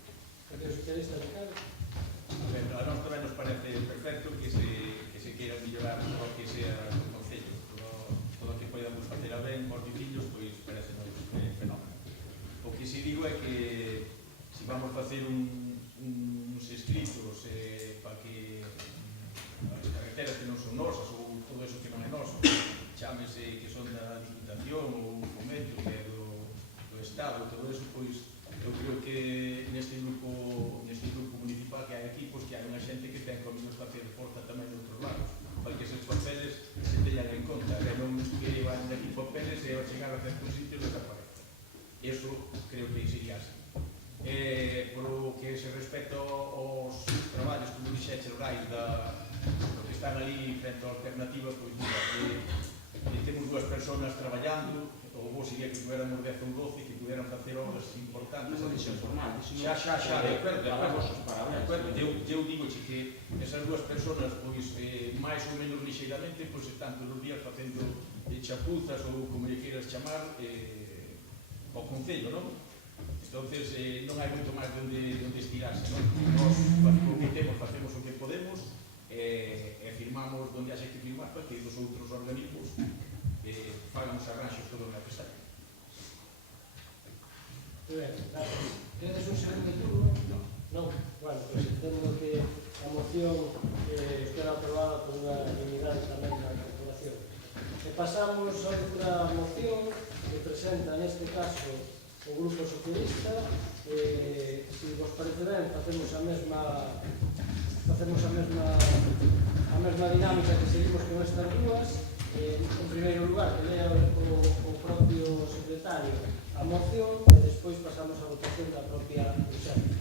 Partido Socialista, Ricardo. A nós tamén nos parece perfecto que se queira mellorar o que sea o Concello. Todo o que podamos facer a ben por veciños, pois parece moi fenómeno. O que se digo é que se vamos facer uns escritos para que as carreteras que non son nosas ou todo eso que non é noso, chámese que son da Diputación ou o Fomento que é do Estado, todo eso, pois eu creo que neste grupo municipal que hai aquí, pois que hai unha xente que ten camiños para hacer forza tamén de outros lados, para que esos papeles se teñan en conta, e non que van de aquí papeles e ao chegar a certos sitios desaparecen. Eso creo que sería así. Por lo que se respecta aos traballos, como dixeche, rurais do que están ali frente á alternativa, pois mira, temos dúas personas traballando, o bo sería que tuéramos 10 ou 12 que pudieran facer obras importantes. Unha decisión formal. Xa, de acordo. Eu digo que esas dúas personas, pois, máis ou menos lixeiramente, pois, están todos os días facendo chapuzas ou como lle queiras chamar ao Concello, non? Entonces, non hai moito máis onde estirarse, non? Nos, o que temos, facemos o que podemos e firmamos onde haxe que firmar para que os outros organismos fagan os arranxos todo o necesario. Muy ben, gracias. ¿Queres un segundo turno? Non. Non? Bueno, pues entendo que a moción queda aprobada por unha unanimidade tamén da corporación. E pasamos a outra moción que presenta neste caso o Grupo Socialista. Se vos parece ben, facemos a mesma dinámica que seguimos con estas dúas. En primeiro lugar, que lea o propio secretario a moción e despois pasamos a votación da propia urxencia.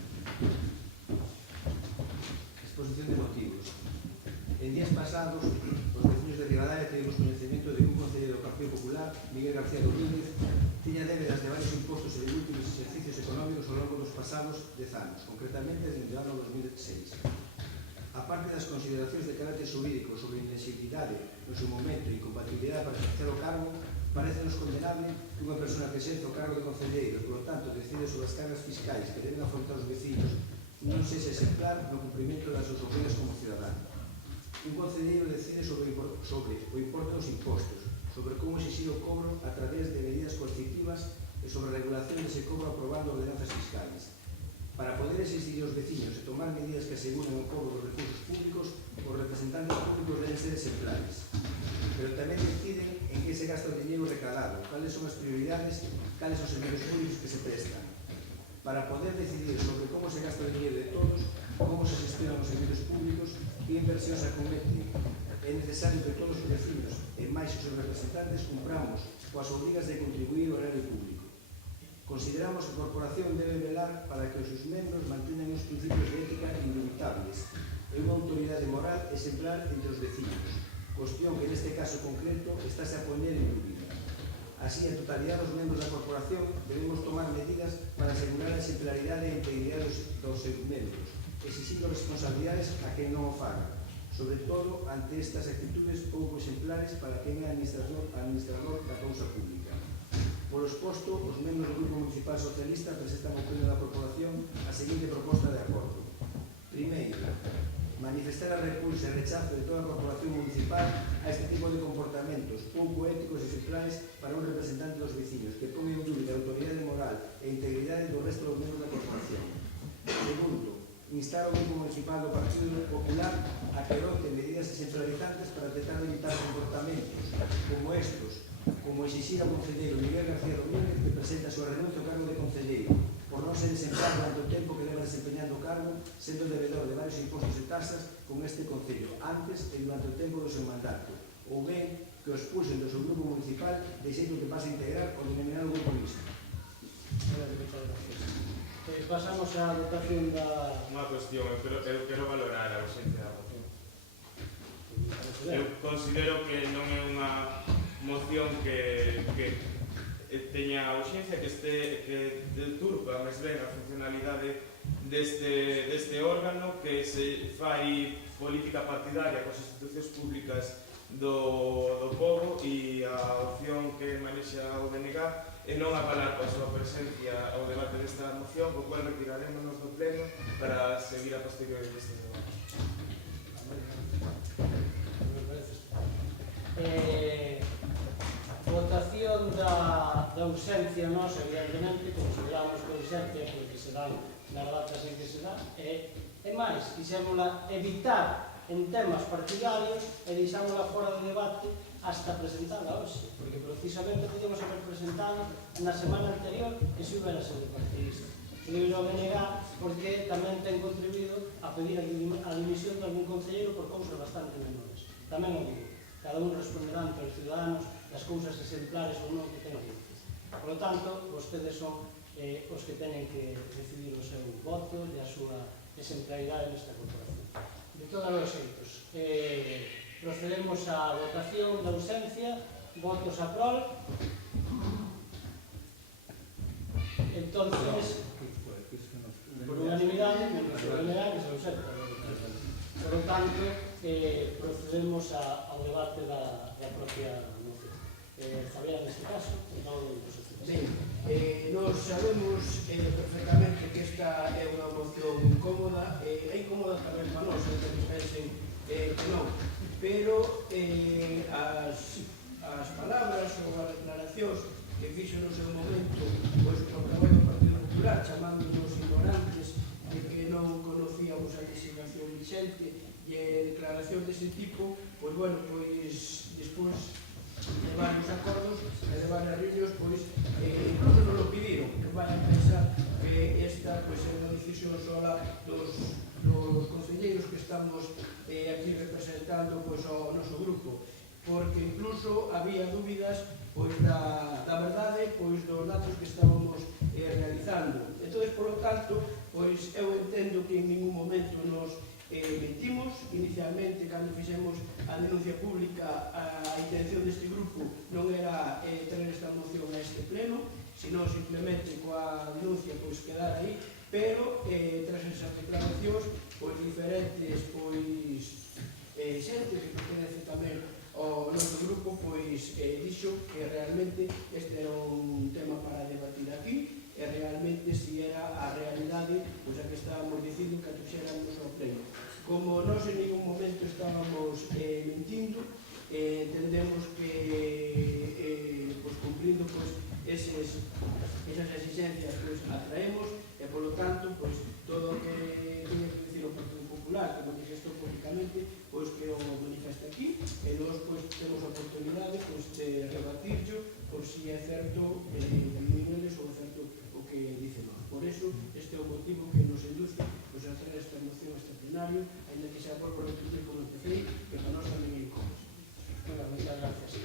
Exposición de motivos. En días pasados, os veciños de Ribadavia tivemos conhecimento de que un concelleiro do Partido Popular, Miguel García Domínguez, tiña débedas de varios impostos e de múltiples exercicios económicos ao longo dos pasados 10 anos, concretamente desde o ano 2006. A parte das consideracións de carácter xurídico sobre inexigibilidade no seu momento e incompatibilidade para exercer o cargo, parecenos condenable que unha persona que exerce o cargo de concelleiro e, por lo tanto, decide sobre as cargas fiscais que deben afrontar os veciños non sexa exemplar no cumprimento das súas obrigas como cidadano. Un concelleiro decide sobre o importe dos impostos, sobre como exixir o cobro a través de medidas coercitivas e sobre a regulación dese cobro aprobando ordenanzas fiscales. Para poder exigir aos veciños e tomar medidas que aseguren o cobro dos recursos públicos, os representantes públicos deben ser exemplares. Pero tamén deciden en que se gasta o dinheiro recadado, cales son as prioridades, cales son os servicios públicos que se prestan. Para poder decidir sobre como se gasta o dinheiro de todos, como se gestionan os servicios públicos, que inversións se acometen, é necesario que todos os veciños e máis os seus representantes cumpramos coas obrigas de contribuir ao erario público. Consideramos que a corporación debe velar para que os seus membros manteñan os principios de ética indubitables e unha autoridade moral exemplar entre os veciños, cuestión que neste caso concreto estáse a poñer en dúbida. Así, a totalidade dos membros da corporación debemos tomar medidas para asegurar a exemplaridade e integridade dos seus membros, exigindo responsabilidades a quen non o faga, sobre todo ante estas actitudes pouco exemplares para quen é administrador da cousa pública. Por exposto, os membros do Grupo Municipal Socialista presentan ao pleno da corporación a seguinte proposta de acordo. Primeiro, manifestar a repulsa e rechazo de toda a corporación municipal a este tipo de comportamentos pouco éticos e exemplares para un representante dos veciños que pone en dúbida a autoridade moral e integridade do resto dos membros da corporación. Segundo, instar ao Grupo Municipal do Partido Popular a que adopte medidas exemplarizantes para tratar de evitar comportamentos como estos, como exixir ao concelleiro Miguel García Domínguez que presenta a súa renuncia ao cargo de concelleiro por non ser exemplar durante o tempo que leva desempeñando o cargo, sendo devedor de varios impostos e tasas con este concello antes e durante o tempo do seu mandato, ou ben que o expulsen do seu grupo municipal de xeito que pase a integrar o denominado grupo mixto. Pasamos á votación da... Unha cuestión, eu quero valorar a ausencia da moción. Eu considero que non é unha moción que teña a urxencia, que deturpa máis ben a funcionalidade deste órgano, que se fai política partidaria coas institucións públicas do povo e a opción que manexa o BNG e non avalar coa súa presencia ao debate desta moción, co cual retirarémonos do pleno para seguir a posteriori deste debate. Votación da urxencia, nós, evidentemente, consideramos que a urxencia porque se dan nas datas en que se dan, e máis, quixémola evitar en temas partidarios e deixámola fora do debate hasta presentada hoxe, porque precisamente podíamos haber presentado na semana anterior que se houbera sido partidista. E digo o BNG porque tamén ten contribuído a pedir a dimisión de algún concelleiro por cousas bastante menores. Tamén o digo, cada un responderá ante os ciudadanos das cousas exemplares ou non que ten que dicir. Por lo tanto, vostedes son os que teñen que decidir o seu voto e a súa exemplaridade nesta corporación. De todos os xeitos, procedemos á votación da ausencia, votos a prol. Entonces, por unanimidade, menos o BNG que se ausenta. Por lo tanto, procedemos ao debate da propia moción. Fabián, neste caso, non dos socialistas. Ben, nos sabemos perfectamente que esta é unha moción incómoda, é incómoda tamén para nós, que pensen que non, pero as palabras ou as declaracións que fixo no seu momento pois, o portavoz do Partido Popular chamándonos ignorantes de que non conocíamos a legislación xente e declaración dese tipo, pois, bueno, pois, despois de varios acordos e de varias reunións, pois, incluso non lo pediron, que vayan a pensar que esta, pois, é unha decisión sola dos concelleiros que estamos aquí representando, pois, ao noso grupo, porque incluso había dúbidas, pois, da verdade, pois, dos datos que estábamos realizando. Entón, polo tanto, pois, eu entendo que en ningún momento nos mentimos. Inicialmente, cando fixemos a denuncia pública, a intención deste grupo non era traer esta moción a este pleno, sino simplemente coa denuncia pois quedar aí, pero tras esas declaracións, pois diferentes xente que pertenece tamén ao noso grupo, pois dixo que realmente este era un tema para debatir aquí, e realmente si era a realidade pois a que estábamos dicindo que atuxéramos ao pleno. Como nós en ningún momento estábamos mentindo, entendemos que pois, cumplindo pois, esas exigencias pois, atraemos e polo tanto pois, todo o que tiña que dicir o Partido Popular que manifestou públicamente pois, que o manifesta aquí e nós pois, temos a oportunidade pois, de rebatirlo por si é certo eles ou é certo o que dicen nós. Por eso, este é o motivo que nos induce pois, a traer esta moción a este plenario, ainda que xa volvo a repetir como empecé, que para nós tamén é incómodo. Bueno, moitas gracias.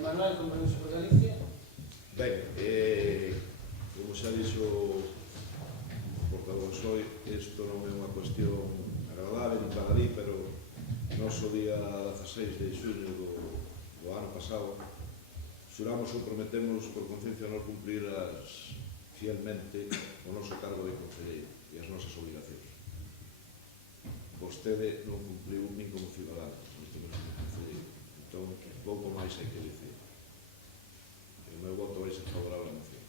Manuel, compromiso por Galicia. Ben, como xa dixo o portavoz hoy, isto non é unha cuestión agradable ni para ali, pero noso día 16 de xuño do ano pasado xuramos ou prometemos por conciencia non cumprir fielmente o noso cargo de concelleiro e as nosas obligacións. Vostede non cumpliu nin como cidadano, neste mesmo concelleiro. Entón, pouco máis hai que dicir. O meu voto vai ser favorable á moción.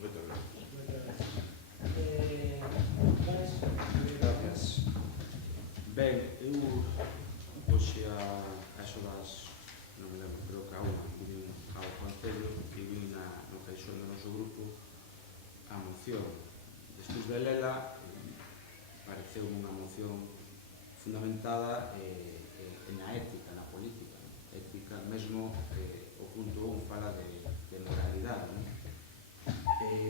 Moitas gracias. Gracias. Ben, eu hoxe a eso das, non me lembro, creo que a unha, vin ao Concello e vin no caixón do noso grupo a moción. Despois de lela, pareceu unha moción fundamentada na ética, na política. Ética, mesmo o punto 1 fala de moralidade.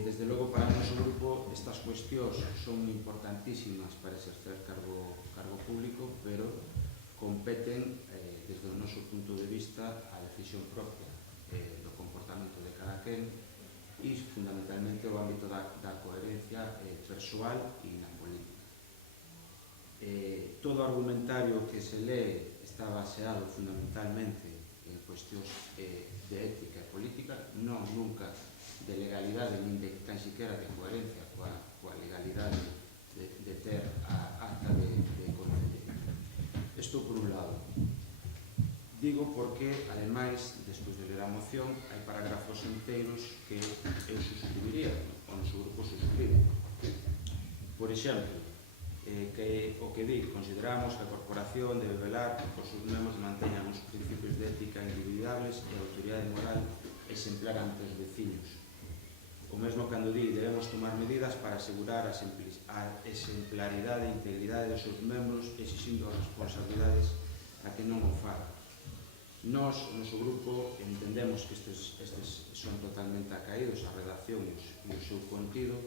Desde logo, para o noso grupo, estas cuestións son importantísimas para exercer cargo público, pero competen, desde o noso punto de vista, a decisión propia do comportamento de cada quen e, fundamentalmente, o ámbito da coherencia persoal e na política. Todo argumentario que se lee está baseado fundamentalmente en cuestións de ética e política, non nunca de legalidade nin de tan siquiera de coherencia coa legalidade de ter a acta de concelleiro. Isto por un lado. Digo porque, ademais, despois de ler a moción, hai parágrafos inteiros que eu suscribiría, o noso grupo suscribe. Por exemplo, que o que di, consideramos que a corporación debe velar que os seus membros manteñan os principios de ética individuales e a autoridade moral exemplar ante os veciños. O mesmo cando di, debemos tomar medidas para asegurar a exemplaridade e integridade dos seus membros, exixindo as responsabilidades a que non o faga. Nós, o noso grupo, entendemos que estes son totalmente acaídos a redacción e o seu contido.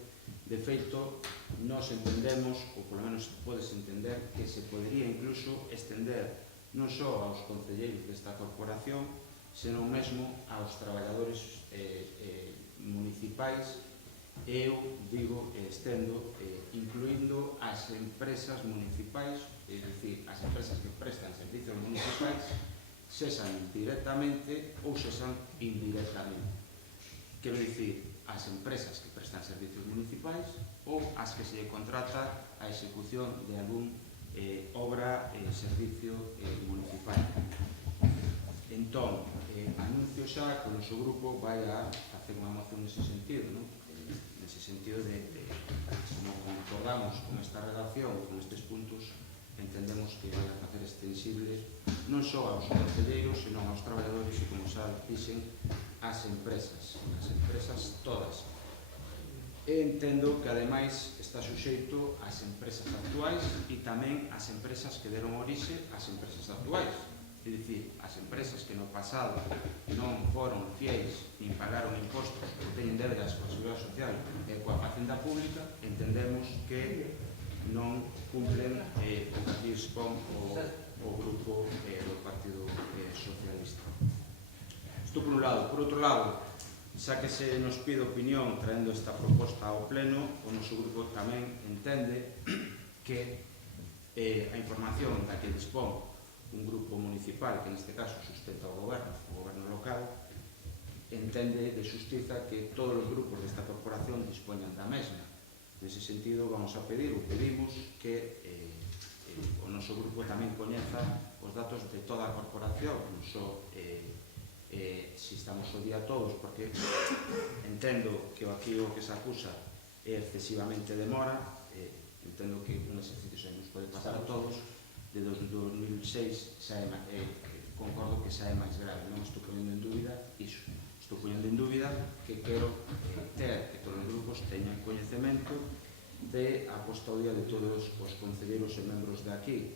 De feito, nós entendemos, ou polo menos podes entender, que se podería incluso estender non só aos concelleiros desta corporación, senón mesmo aos traballadores municipais, eu digo e estendo, incluindo as empresas municipais, é dicir, as empresas que prestan servicios municipais, sesan directamente ou sesan indirectamente. Quero dicir, as empresas que prestan servicios municipais ou as que se contrata a execución de algún obra e servicio municipal. Entón, anuncio xa que o noso grupo vai a facer unha moción nese sentido, nese sentido de como concordamos con esta redacción, con estes puntos, entendemos que vai a facer extensible non só aos concelleiros, senón aos traballadores e, como xa dixen, ás empresas todas. E entendo que, ademais, está suxeito ás empresas actuais e tamén ás empresas que deron orixe ás empresas actuais. É dicir, as empresas que no pasado non foron fieis nin pagaron impostos ou teñen débedas coa Seguridade Social e coa Facenda Pública, entendemos que non cumplen o que aquí expón o grupo do Partido Socialista. Isto por un lado. Por outro lado, xa que se nos pide opinión traendo esta proposta ao pleno, o noso grupo tamén entende que a información da que dispón un grupo municipal, que neste caso sustenta o goberno local, entende de xustiza que todos os grupos desta corporación dispoñan da mesma. Nese sentido, vamos a pedir, ou pedimos, que o noso grupo tamén coñeza os datos de toda a corporación, non só si estamos o día todos, porque entendo que aquí o que se acusa é excesivamente demora, entendo que un exercicio se nos pode pasar a todos, de 2006 concordo que xa é máis grave, non estou poñendo en dúbida iso, estou poñendo en dúbida que quero ter que todos os grupos teñan coñecemento de a posta ao día de todos os concelleiros e membros de aquí.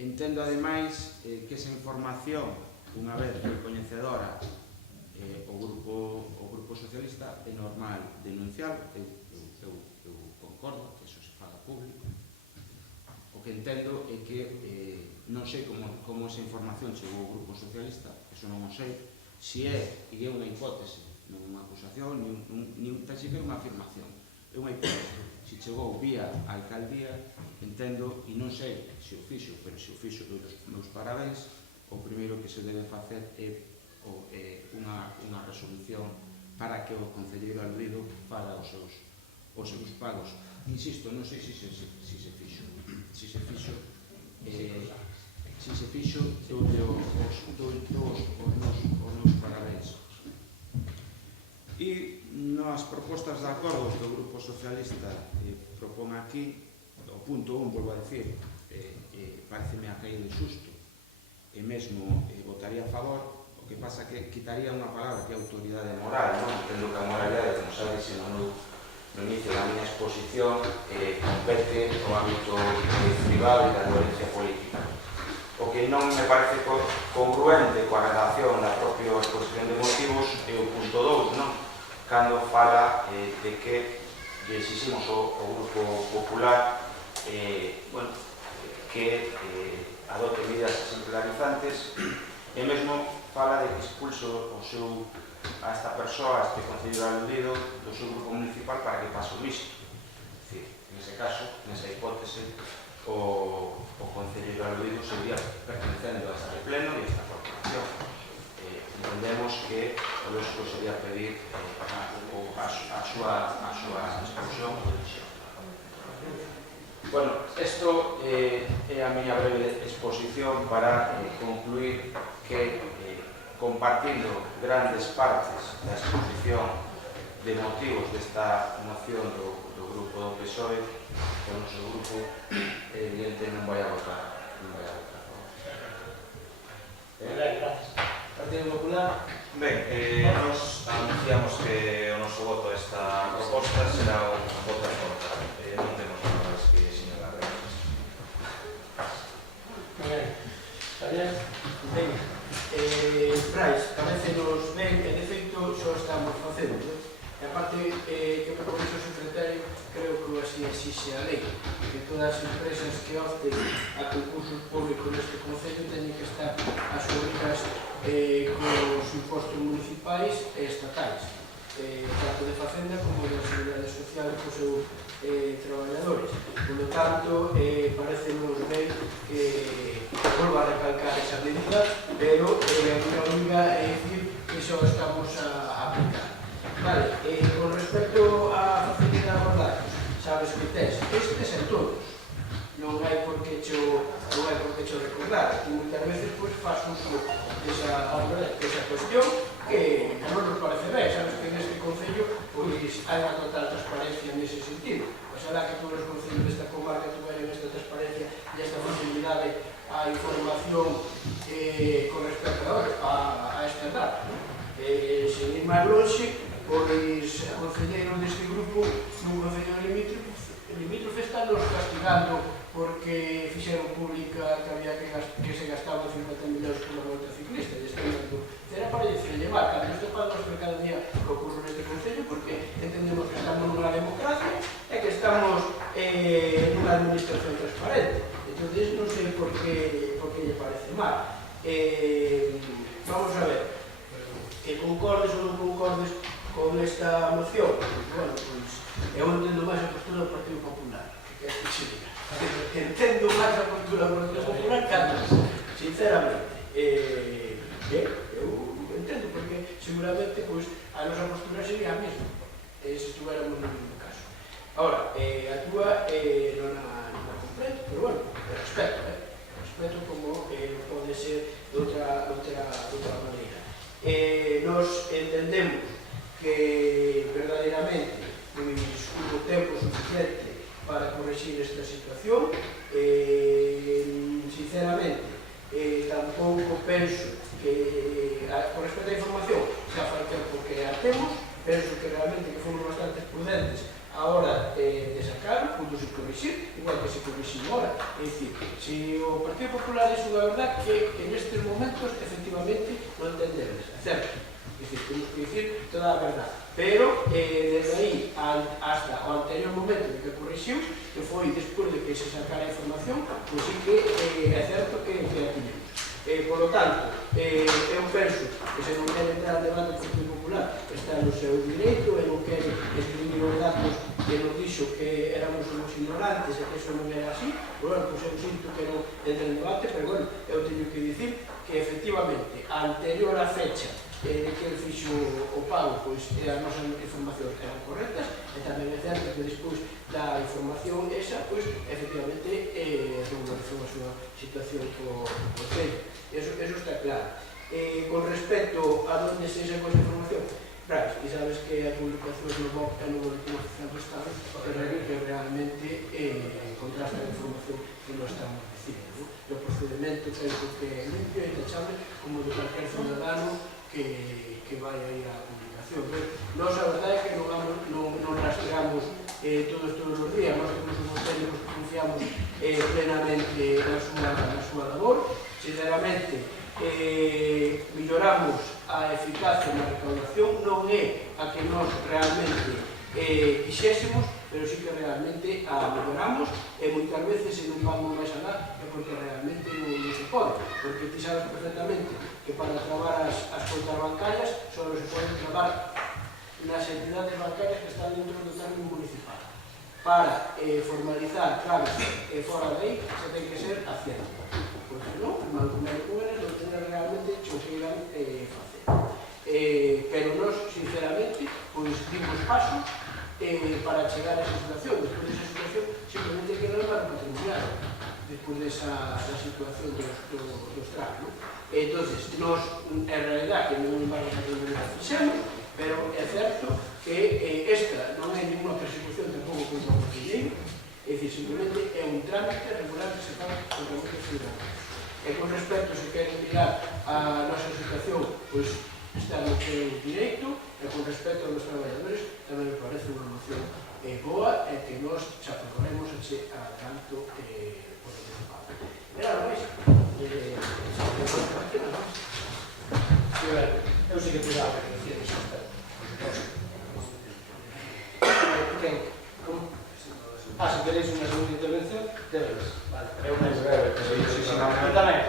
Entendo ademais que esa información, unha vez recoñecedora o grupo socialista, é normal denunciar. Eu concordo que iso se faga público. O que entendo é que non sei como esa información chegou ao grupo socialista, iso non o sei, se é unha hipótese, non unha acusación, nin tan siquiera unha afirmación, é unha hipótese. Se chegou vía a alcaldía, entendo, e non sei se o fixo, pero se o fixo dos meus parabéns, o primeiro que se debe facer é unha resolución para que o concelleiro aludido faga os seus pagos. Insisto, non sei se se fixo. Se se fixo, eu dou os meus parabéns. E nas propostas de acordos do Grupo Socialista propón aquí, o punto 1, volvo a decir, pareceme a caída de susto, e mesmo votaría a favor, o que pasa que quitaría unha palabra que é autoridade moral, non? Entendo que a moralidade, como xa dixen no inicio da minha exposición, compete no ámbito privado e da violencia política. O que non me parece congruente coa redacción da propia exposición de motivos é o punto 2, non? Cando fala de que exiximos ao Grupo Popular que adote medidas exemplarizantes e mesmo fala de que expulso a esta persoa, a este concelleiro aludido do seu grupo municipal para que pase o visto. É dicir, nese caso, nesa hipótese, o concelleiro aludido sería pertencendo a este pleno e a esta corporación. Entendemos que o lógico sería pedir a súa expulsión ou dimisión. Bueno, isto é a miña breve exposición para concluir que compartindo grandes partes da exposición de motivos desta moción do grupo do PSOE, o noso grupo evidente non vai a votar. Gracias. Partido Popular. Ben, nos anunciamos que o noso voto a esta proposta será un voto en contra. Non temos nada máis que señalar. Javier. Ben, Brais, parece-nos ben que de feito xo estamos facendo. E aparte que o compromiso secretario creo que así exixe a lei, que todas as empresas que opten a concursos públicos neste concello teñen que estar asumidas cos impostos municipais e estatais, tanto de Facenda como de Seguridade Social cos seus traballadores. Por lo tanto, parece-nos ben que volva a recalcar esa medida, pero a minha obriga é dicir que só estamos a aplicar. Vale, con respecto á facilidade de abordajes, sabes que estes en todos. Non hai por que cho recordar. E moitas veces faz uso desa cuestión que non nos parece ben. Sabes que neste concello hai unha total transparencia nese sentido. Oxalá que todos os concellos desta comarca tuveren esta transparencia e esta facilidade á información con respecto a esta data. Sen ir máis longe, chegando porque fixeron pública que había que se gastaban 50 millóns por unha volta ciclista e este momento era para dicir llevar cando isto pagamos por cada día que ocurre neste Concello porque entendemos que estamos nunha democracia e que estamos nunha administración transparente entón non sei por que lle parece mal vamos a ver que concordes ou non concordes con esta moción bueno, pois eu entendo máis a postura do Partido Popular que é que se diga entendo máis a postura do Partido Popular que antes, sinceramente eu entendo porque seguramente pois, a nosa postura sería a mesma se estuviéramos no mesmo caso ahora, a túa non a comprendo pero bueno, respeto como pode ser de outra maneira nos entendemos que verdadeiramente hubo tempo suficiente para corregir esta situación sinceramente tampouco penso que con respecto á información xa fai tempo que a temos penso que realmente que fomos bastante prudentes a hora de sacar, pudo se corrixir igual que se corrixiu ahora é dicir, se o Partido Popular é unha verdad que nestes momentos efectivamente non entendemos, é certo é dicir, temos que dicir toda a verdad pero desde aí hasta o anterior momento en que corrixiu que foi despois de que se sacara a información pois sí que é certo que a tiñemos por lo tanto, eu penso que se non quere entrar en debate do Partido Popular está no seu direito e non quere escribir os datos que nos dixo que éramos uns ignorantes e que eso non era así bueno, pois eu sinto que non entre en debate pero bueno, eu teño que dicir que efectivamente, anterior a fecha de que ele fixo o pago pois as nosas informacións eran correctas e tamén é certo que despois da información esa, pois efectivamente regularizou a súa situación co Concello eso está claro con respecto a onde se sacou esa información Brais, e sabes que a publicación no BOC é no Boletín Oficial do Estado que realmente contrasta a información que nos estamos dicindo o procedimento penso que é limpio e tachable como de cualquier ciudadano que vai aí a publicación. Nós a verdade é que non rastreamos todos os días, nós temos un concello que confiamos plenamente na súa labor, sinceramente melloramos a eficacia na recaudación, non é a que nós realmente quixésemos, pero sí que realmente a melloramos e moitas veces se non vamos máis alá é porque realmente non se pode, porque ti sabes perfectamente que para trabar as contas bancarias só se pode trabar nas entidades bancarias que están dentro do término municipal. Para formalizar claves fora de aí se ten que ser Hacienda, porque non, o mancomunidade con eles non ten realmente o que irán facer. Pero nós, sinceramente, pois dimos pasos para chegar a esa situación. Despois desa situación, simplemente queda un marco patrimonial, despois desa situación dos tramos. Entón, nós, en realidad, que non marco patrimonial fixemos, pero é certo que esta non é ninguna persecución tampouco contra o concelleiro, é dicir, simplemente é un trámite regular que se faz contra moitos ciudadanos. E con respecto, se queren mirar a nosa situación, pois está no seu direito, e con respecto aos traballadores, tamén me parece unha moción boa e que nós xa proporremos a tanto por anticipado. Era máis. Eu sei que cuidado que decir iso. Se queréis unha segunda intervención, tenéis. Vale, é unha breve, pero tamén.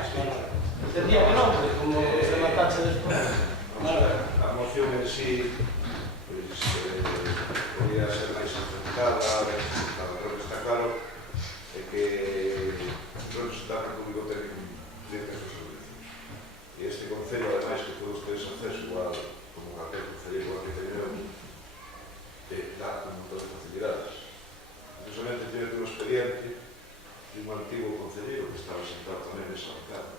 Entendía que non, como rematarse despois. A moción en sí podría ser máis enfrentada, pero está claro que non se está no público técnico de estos servicios. E este concello, ademais, que todos tedes acceso igual como calquer concello que teñemos, dá un montón de facilidades. Precisamente tiene un expediente de un antigo concelleiro que estaba sentado tamén nesa bancada,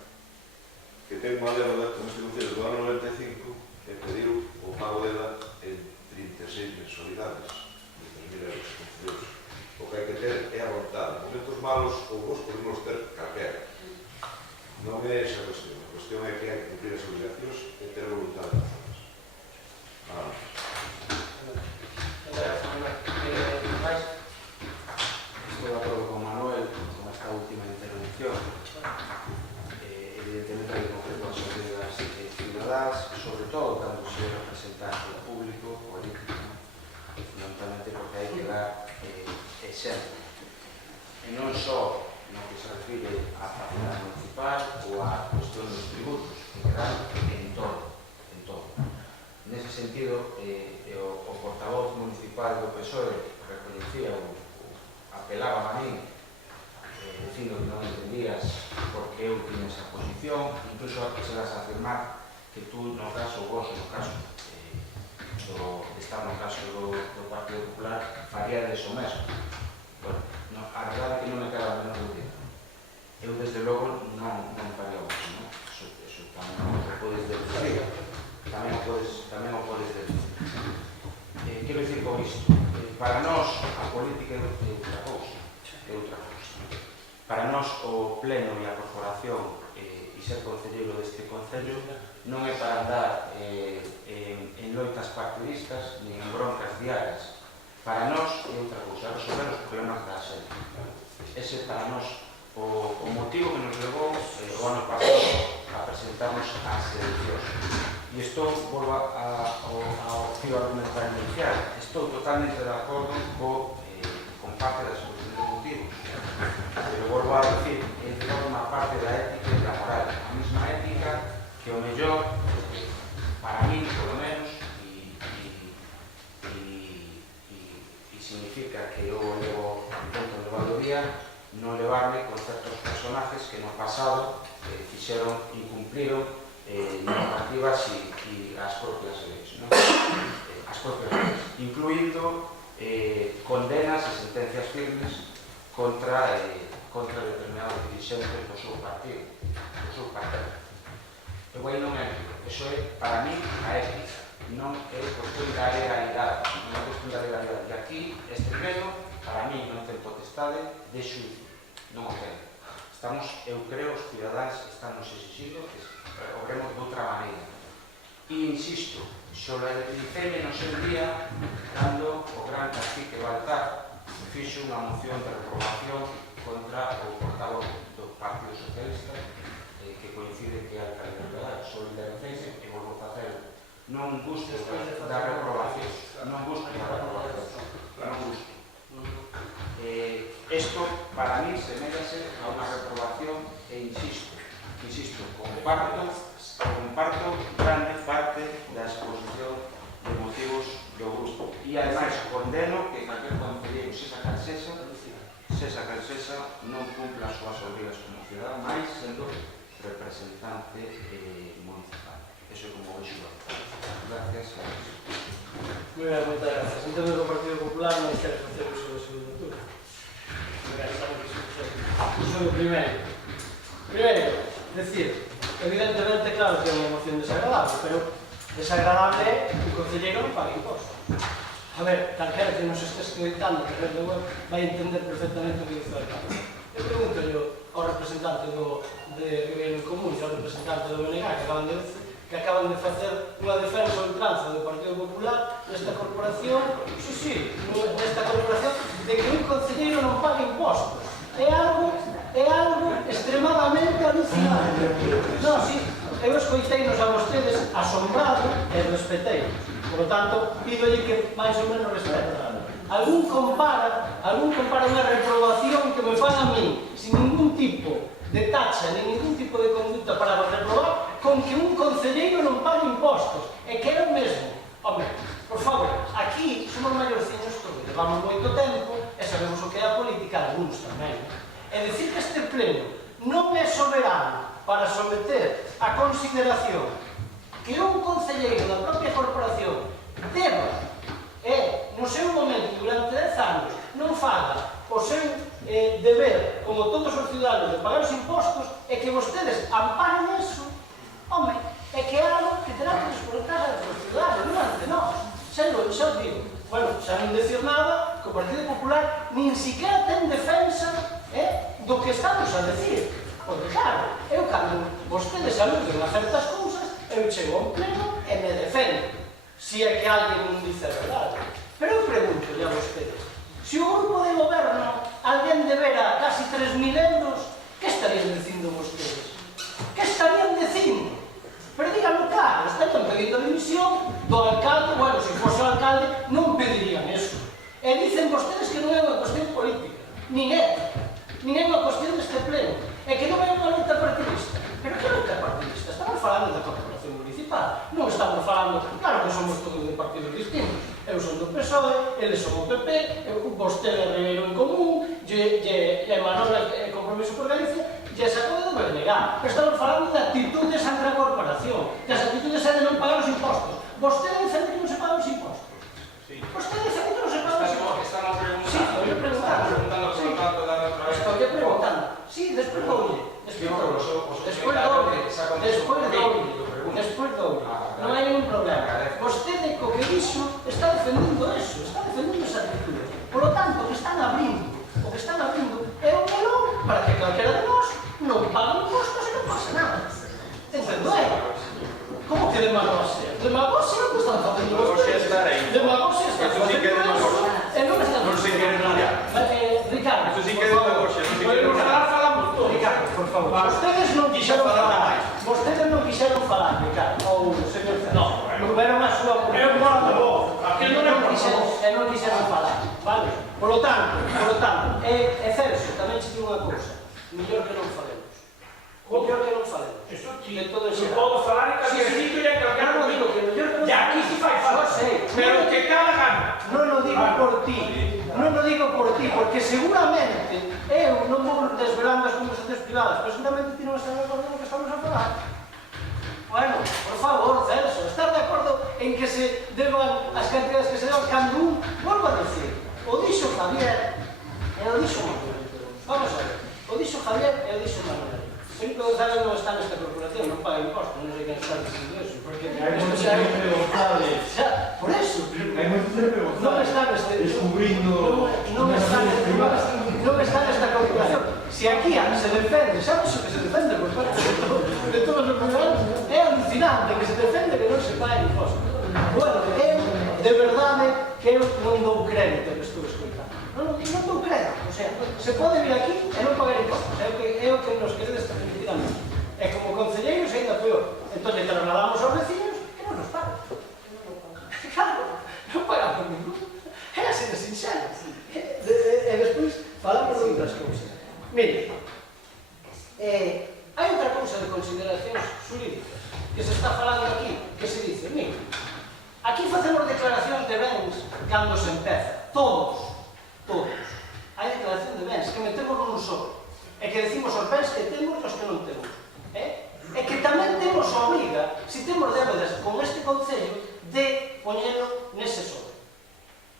que ten unha deuda con este concello do ano 95 e pediu o pago dela en 36 mensualidades de 3.000 euros concelleiros. O que hai que ter é a vontade. Momentos malos ou vos podemos ter calquera. Non é esa cuestión. A cuestión é que hai que cumprir as obligacións e ter voluntade de facerlas. Nada. Estou de acordo con Manuel e non só no que se refire á facilidade municipal ou á cuestión dos tributos, en geral, en todo. Nese sentido, o portavoz municipal do PSOE recoñecía ou apelaba a min dicindo que non entendías por que eu tiña esa posición, incluso chegas a afirmar que tú, no caso, vos, no caso está no caso do Partido Popular, faríades o mesmo. Bueno, a verdade é que non me queda a menor dúbida. Eu, desde logo, non faría o mesmo, eso tamén o podes decir. Tamén o podes decir. Quero dicir con isto, para nós a política é outra cousa. Para nós o pleno e a corporación e ser concelleiro deste concello non é para andar en loitas partidistas nin en broncas diarias. Para nós é outra cousa, resolver os problemas da xente. Ese para nós o motivo que nos levou o ano pasado a presentarnos ás eleccións. E estou, volvo ao fío argumental inicial, estou totalmente de acordo con parte da exposición de motivos. Pero volvo a decir, forma parte da ética e da moral, a mesma ética que o mellor, para mí, polo menos, e significa que eu levo intento levado o día, non levarme con certos personajes que no pasado fixeron, incumpliron normativas e as propias leis, incluindo condenas e sentencias firmes contra determinados dirigentes do seu partido. Eu aí non é ético, eso é, para mí, a ética, non é cuestión da legalidade, E aquí, este pleno, para mí, non ten potestade de xuicio, non o ten. Eu creo, os cidadáns estamos exigindo que obremos de outra maneira. E, insisto, solemniceime no seu día cando o gran cacique Baltar fixo unha moción de reprobación contra o portavoz do Partido Socialista que coincide que é alcalde de Verdad, solidariceime e volvo a facer non gusto da reprobación, Isto, para mí, semellase a unha reprobación e insisto, comparto grande parte da exposición de motivos do grupo. E, ademais, condeno que calquer concelleiro, sexa cal sexa, non cumpla as súas obrigas como cidadán, máis sendo representante municipal. Eso é como vexo. Gracias. Moi ben, moitas gracias. Entendo que o Partido Popular non quere facer uso da súa lectura. Iso é o primeiro. Decir, evidentemente, claro que é unha emoción desagradable, pero desagradable é que o concelleiro non pague impostos. A ver, calquera que nos estés escreditando que red de web vai entender perfectamente o que dice o alcalde. Eu pregunto ao representante de Ribeiro Común e ao representante do BNG que acaban de facer unha defensa ou ultranza do Partido Popular nesta corporación, nesta corporación, de que un concelleiro non paga impostos. É algo extremadamente alucinante. Non, sí, eu escoiteinos a vostedes asombrado e respetei. Por lo tanto, pídolle que máis ou menos respeten. Algún compara unha reprobación que me fan a mí sin ningún tipo de taxa, nin ningún tipo de conducta para reprobar, con que un concelleiro non pague impostos. E que é o mesmo. Home, por favor, aquí somos maiorciños todos, levamos moito tempo e sabemos o que é a política, algúns tamén. É dicir que este pleno non é soberano para someter a consideración que un concelleiro da propia corporación deba, no seu momento, durante 10 anos, non faga o seu deber, como todos os ciudadanos, de pagar os impostos, e que vostedes amparen eso, home, é que é algo que terá que desconectar a os ciudadanos, non ante nós. Xa o digo. Bueno, xa non decir nada, que o Partido Popular nin siquiera ten defensa do que estamos a decir. Porque, claro, eu cando vostedes aluden a certas cousas, eu chego a un pleno e me defendo, se é que alguén non dice a verdade. Pero eu pregunto a vostedes, se o grupo de goberno alguén debera casi 3.000 euros, que estarían dicindo vostedes? Que estarían dicindo? Pero díganlo claro, están pedindo a dimisión do alcalde, bueno, se fose o alcalde non pedirían eso. E dicen vostedes que non é unha cuestión política, nin ética. nin é unha cuestión deste pleno, é que non é unha luta partidista. Pero que luta partidista? Estamos falando da corporación municipal, non estamos falando, claro que somos todos de partidos distintos. Eu son do PSOE, eles son o PP, vostede é Ribeiro en Común, e Manuel é Compromiso por Galicia, e esa coisa do BNG. Estamos falando de actitudes ante a corporación, que as actitudes é de non pagar os impostos. Vostede dice que non se pagan os impostos. Vostede dice que non se pagan os impostos. Sí, estou preguntando. Estou preguntando. Sí, despois doulle. Despois doulle. Non hai ningún problema. Vostede co que dixo está defendendo eso, está defendendo esa actitud. Por lo tanto, o que están abrindo é un melón para que calquera de nós non pague impostos e non pasa nada. Entendo, como que demagoxia? Demagoxia non están facendo vostedes. Demagoxia están facendo eso. E non están facendo nada. Ricardo, Eso sí que é demagoxia, non se quere falamos todos. Ricardo, por favor. Vostedes non quixeron falar. Vostedes non quixeron falar, Ricardo. Ou señor César. Non veron a súa opinión. Non quixeron falar. Vale? Por lo tanto, Celso, tamén che digo unha cousa. Mellor que non falemos. Mellor que non falemos. Eso sí. De todo ese podo falar en calquer sitio e en calquer non digo que mellor que non. E aquí si fai falta. Pero que cada gana. Non o digo por ti. Non o digo por ti, porque seguramente eu non vou desvelando as conversacións privadas, pero seguramente ti non estás de acordo no que estamos a falar. Bueno, por favor, Celso, estás de acordo en que se deban as cantidades que se deban cando un, volvo a decir, o dixo Javier e o dixo Manuel. Vamos a ver, o dixo Javier e o dixo Manuel. Felipe González non está nesta corporación, non paga impostos, non sei quen está dicindo eso, porque... Hai moito Felipe González. Por eso. Hai moito Felipe González. Non está neste... Descubrindo... Non está nesta corporación. Se aquí se defende, sabes o que se defende por parte de todos os ciudadanos? É alucinante que se defende que non se pague impostos. Bueno, de verdade que eu non dou crédito que estou escoitando. Non dou crédito. O sea, se pode vir aquí e non pagar impostos. É o que nos queredes transmitir a nós. E como concelleiros ainda peor. Entón, trasladamos aos vecinos que non nos pagan. Claro, non pagamos ningún. É así de sinxelo. E despois falamos de outras cousas. Mire, hai outra cousa de consideracións xurídicas que se está falando aquí, que se dice, mire, aquí facemos declaracións de bens cando se empeza. Todos. Hai declaración de bens que metemos nun sobre e que decimos os bens que temos e os que non temos. E que tamén temos a obriga, se temos débedas con este Concello, de poñelo nese sobre.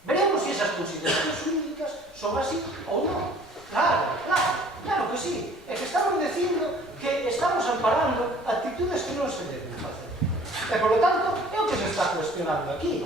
Veremos se esas consideracións xurídicas son así ou non. Claro que sí. É que estamos dicindo que estamos amparando actitudes que non se deben facer. E, por lo tanto, é o que se está cuestionando aquí.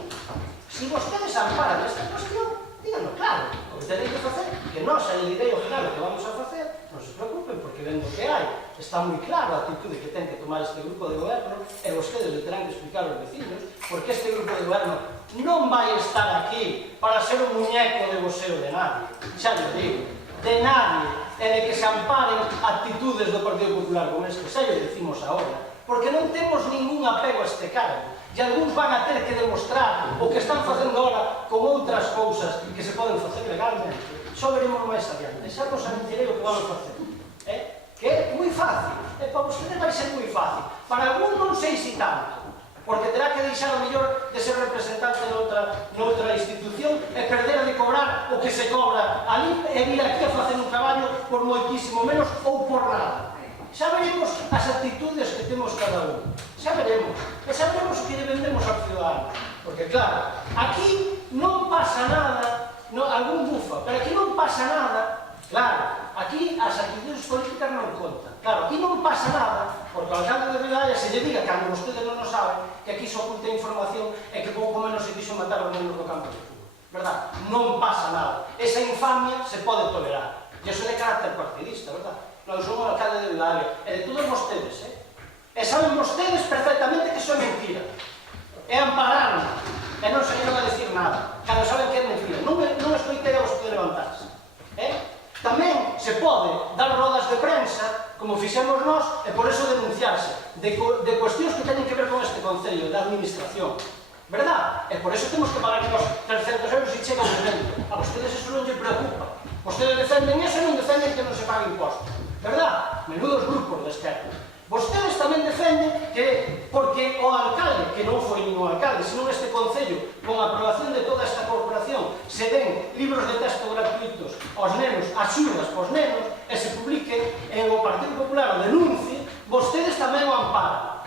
Se vostedes amparan esta cuestión, díganlo claro. O que tenéis que facer, que nós, a idea final, o que vamos a facer, non se preocupen, porque vendo que hai, está moi claro a actitude que ten que tomar este grupo de goberno, e vostedes le terán que explicar aos vecinos, porque este grupo de goberno non vai estar aquí para ser un muñeco de voseo de nadie. Xa lo digo. De nadie, e de que se amparen actitudes do Partido Popular como este, xa lo decimos agora, porque non temos ningún apego a este cargo, e algúns van a ter que demostrar o que están facendo agora con outras cousas que se poden facer legalmente. Só veremos máis adiante, xa vos anunciarei o que vamos facer. Que é moi fácil, e para vostedes vai ser moi fácil, para algún non sei se tanto, porque terá que deixar o mellor de ser representante noutra institución e perder de cobrar o que se cobra ali e vir aquí a facer un traballo por moitísimo menos ou por nada. Xa veremos as actitudes que temos cada un. Xa veremos. E xa veremos o que lle vendemos aos ciudadanos. Porque, claro, aquí non pasa nada, algún bufa, pero aquí non pasa nada. Claro, aquí as actitudes políticas non contan. Claro, aquí non pasa nada, porque ao alcalde de Ribeira se lle diga, cando vostedes non o saben, que aquí se oculta información e que pouco menos se quiso matar os nenos do campo de fútbol. Verdad? Non pasa nada. Esa infamia se pode tolerar. E iso de carácter partidista, verdad? Non son o alcalde de Ribeira, e de todos vostedes, E saben vostedes perfectamente que iso é mentira. E ampararon, e non se llevan a decir nada. Cando saben que é mentira. Non escoitei a vostede levantarse. Tamén se pode dar rodas de prensa, como fixemos nós, e por eso denunciarse de cuestións que teñen que ver con este Concello, da administración. Verdad? E por eso temos que pagar os 300 euros e chega o momento. A vostedes eso non lle preocupa. Vostedes defenden eso e non defenden que non se pague pague impostos. Verdad? Menudos grupos de esquerda. Vostedes tamén defenden que, porque o alcalde, que non foi ningún alcalde, sino este Concello, con a aprobación de toda esta corporación, se den libros de texto gratuitos aos nenos, axudas pos nenos, e se publiquen, e o Partido Popular o denuncie, vostedes tamén o amparan.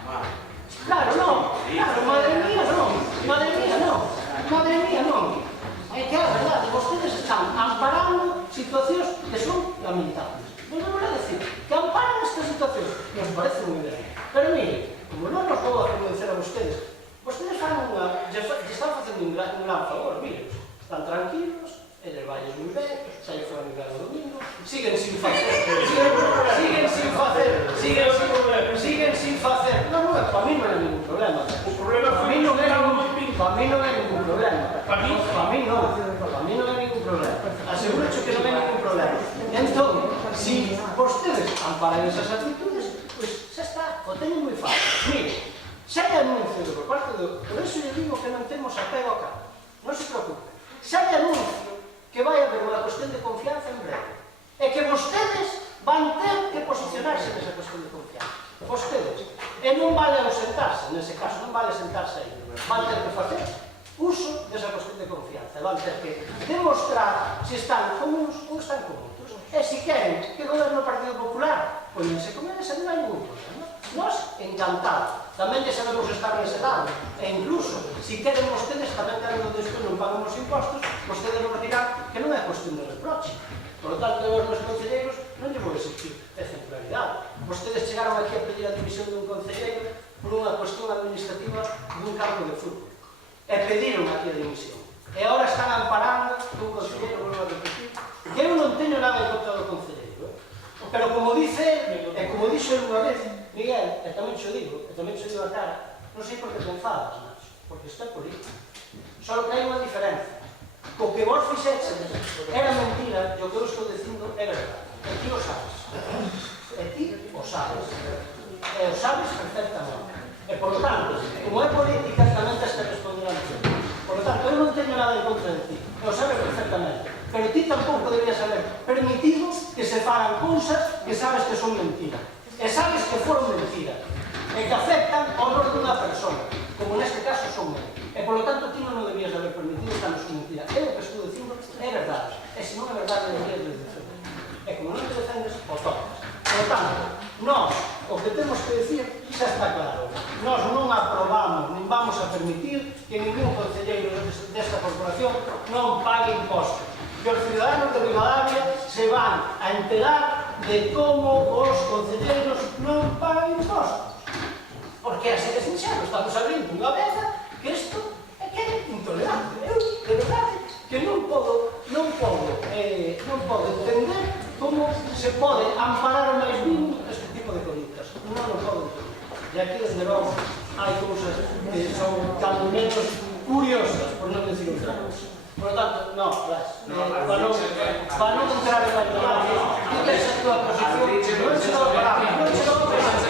Claro, non. Claro, madre mía, non. Madre mía, non. Madre mía, non. É que a verdade, vostedes están amparando situacións que son lamentables. Volvemos a decir que amparan estas situacións, nos parece moi ben. Pero mire, como non nos vou a convencer a vostedes, vostedes están facendo un gran favor, mire, están tranquilos, eles valles moi ben, xa lle foron mirar o domingo, siguen sin facer, non, para mí non é ningún problema. Para mí non é ningún problema. Para mí non é ningún problema. Aseguro que non é ningún problema. Entón, si vostedes amparan esas actitudes, pois xa está, o teñen moi fácil. Mire, xa hai anuncio por parte do... Por eso lle digo que non temos apego a cargo. Non se preocupen. Xa hai anuncio que vai haber unha cuestión de confianza en breve. E que vostedes van ter que posicionarse nesa cuestión de confianza. Vostedes. E non vale ausentarse, nese caso, non vale sentarse aí. Van ter que facer uso desa cuestión de confianza. Van ter que demostrar se están con uns ou están con outros. E se queren que goberne o Partido Popular, poñense con eles e non hai ningún problema. Nos, encantados. Tamén lle sabemos estar nese lado. E incluso, se queren vostedes, tamén queren despois non pagan os impostos, vostedes non dirán que non é cuestión de reproche. Por lo tanto, os meus concelleiros non lle vou exigir exemplaridade. Vostedes chegaron aquí a pedir a dimisión dun concelleiro por unha cuestión administrativa dun campo de fútbol. E pediron aquí a dimisión. E agora están amparando un concelleiro, volvo a repetir, que eu non teño nada en contra do concelleiro. Pero como dice ele, e como dixo ele unha vez, Miguel, e tamén xo digo a cara, non sei por que te enfadas, Nacho, porque isto é político. Só que hai unha diferencia. Co que vos fixeches era mentira, e o que eu estou dicindo é verdade. E ti o sabes. E ti o sabes. E o sabes perfectamente. E, por lo tanto, como é política, tamén tens que responder a mí. Por lo tanto, eu non teño nada en contra de ti. E o sabes perfectamente. Pero ti tampouco deberías haber permitido que se faran cousas que sabes que son mentira. E sabes que foron mentira. E que afectan ao honor dunha persona. Como neste caso son eu. E, por lo tanto, ti non o debías haber permitido que non son mentira. E o que estou dicindo é verdade. E se non é verdade, deberías de defender. E como non te defendes, o tocas. Por lo tanto, nós, o que temos que decir, xa está claro. Nós non aprobamos, nin vamos a permitir que ningún concelleiro desta corporación non pague impostos. Que os ciudadanos de Ribadavia se van a enterar de como os concelleiros non pagan impostos. Porque así de sincero, estamos abrindo unha veza que isto é que é intolerante. Eu, de verdade, que non podo entender como se pode amparar o máis mínimo este tipo de conductas. Non o podo entender. E aquí, desde logo, hai cousas que son cando menos curiosas, por non decir outra cousa. Por lo tanto, no, para non entrar en la llamada, tú tens a tua posición, non se lo paramos, non se lo paramos.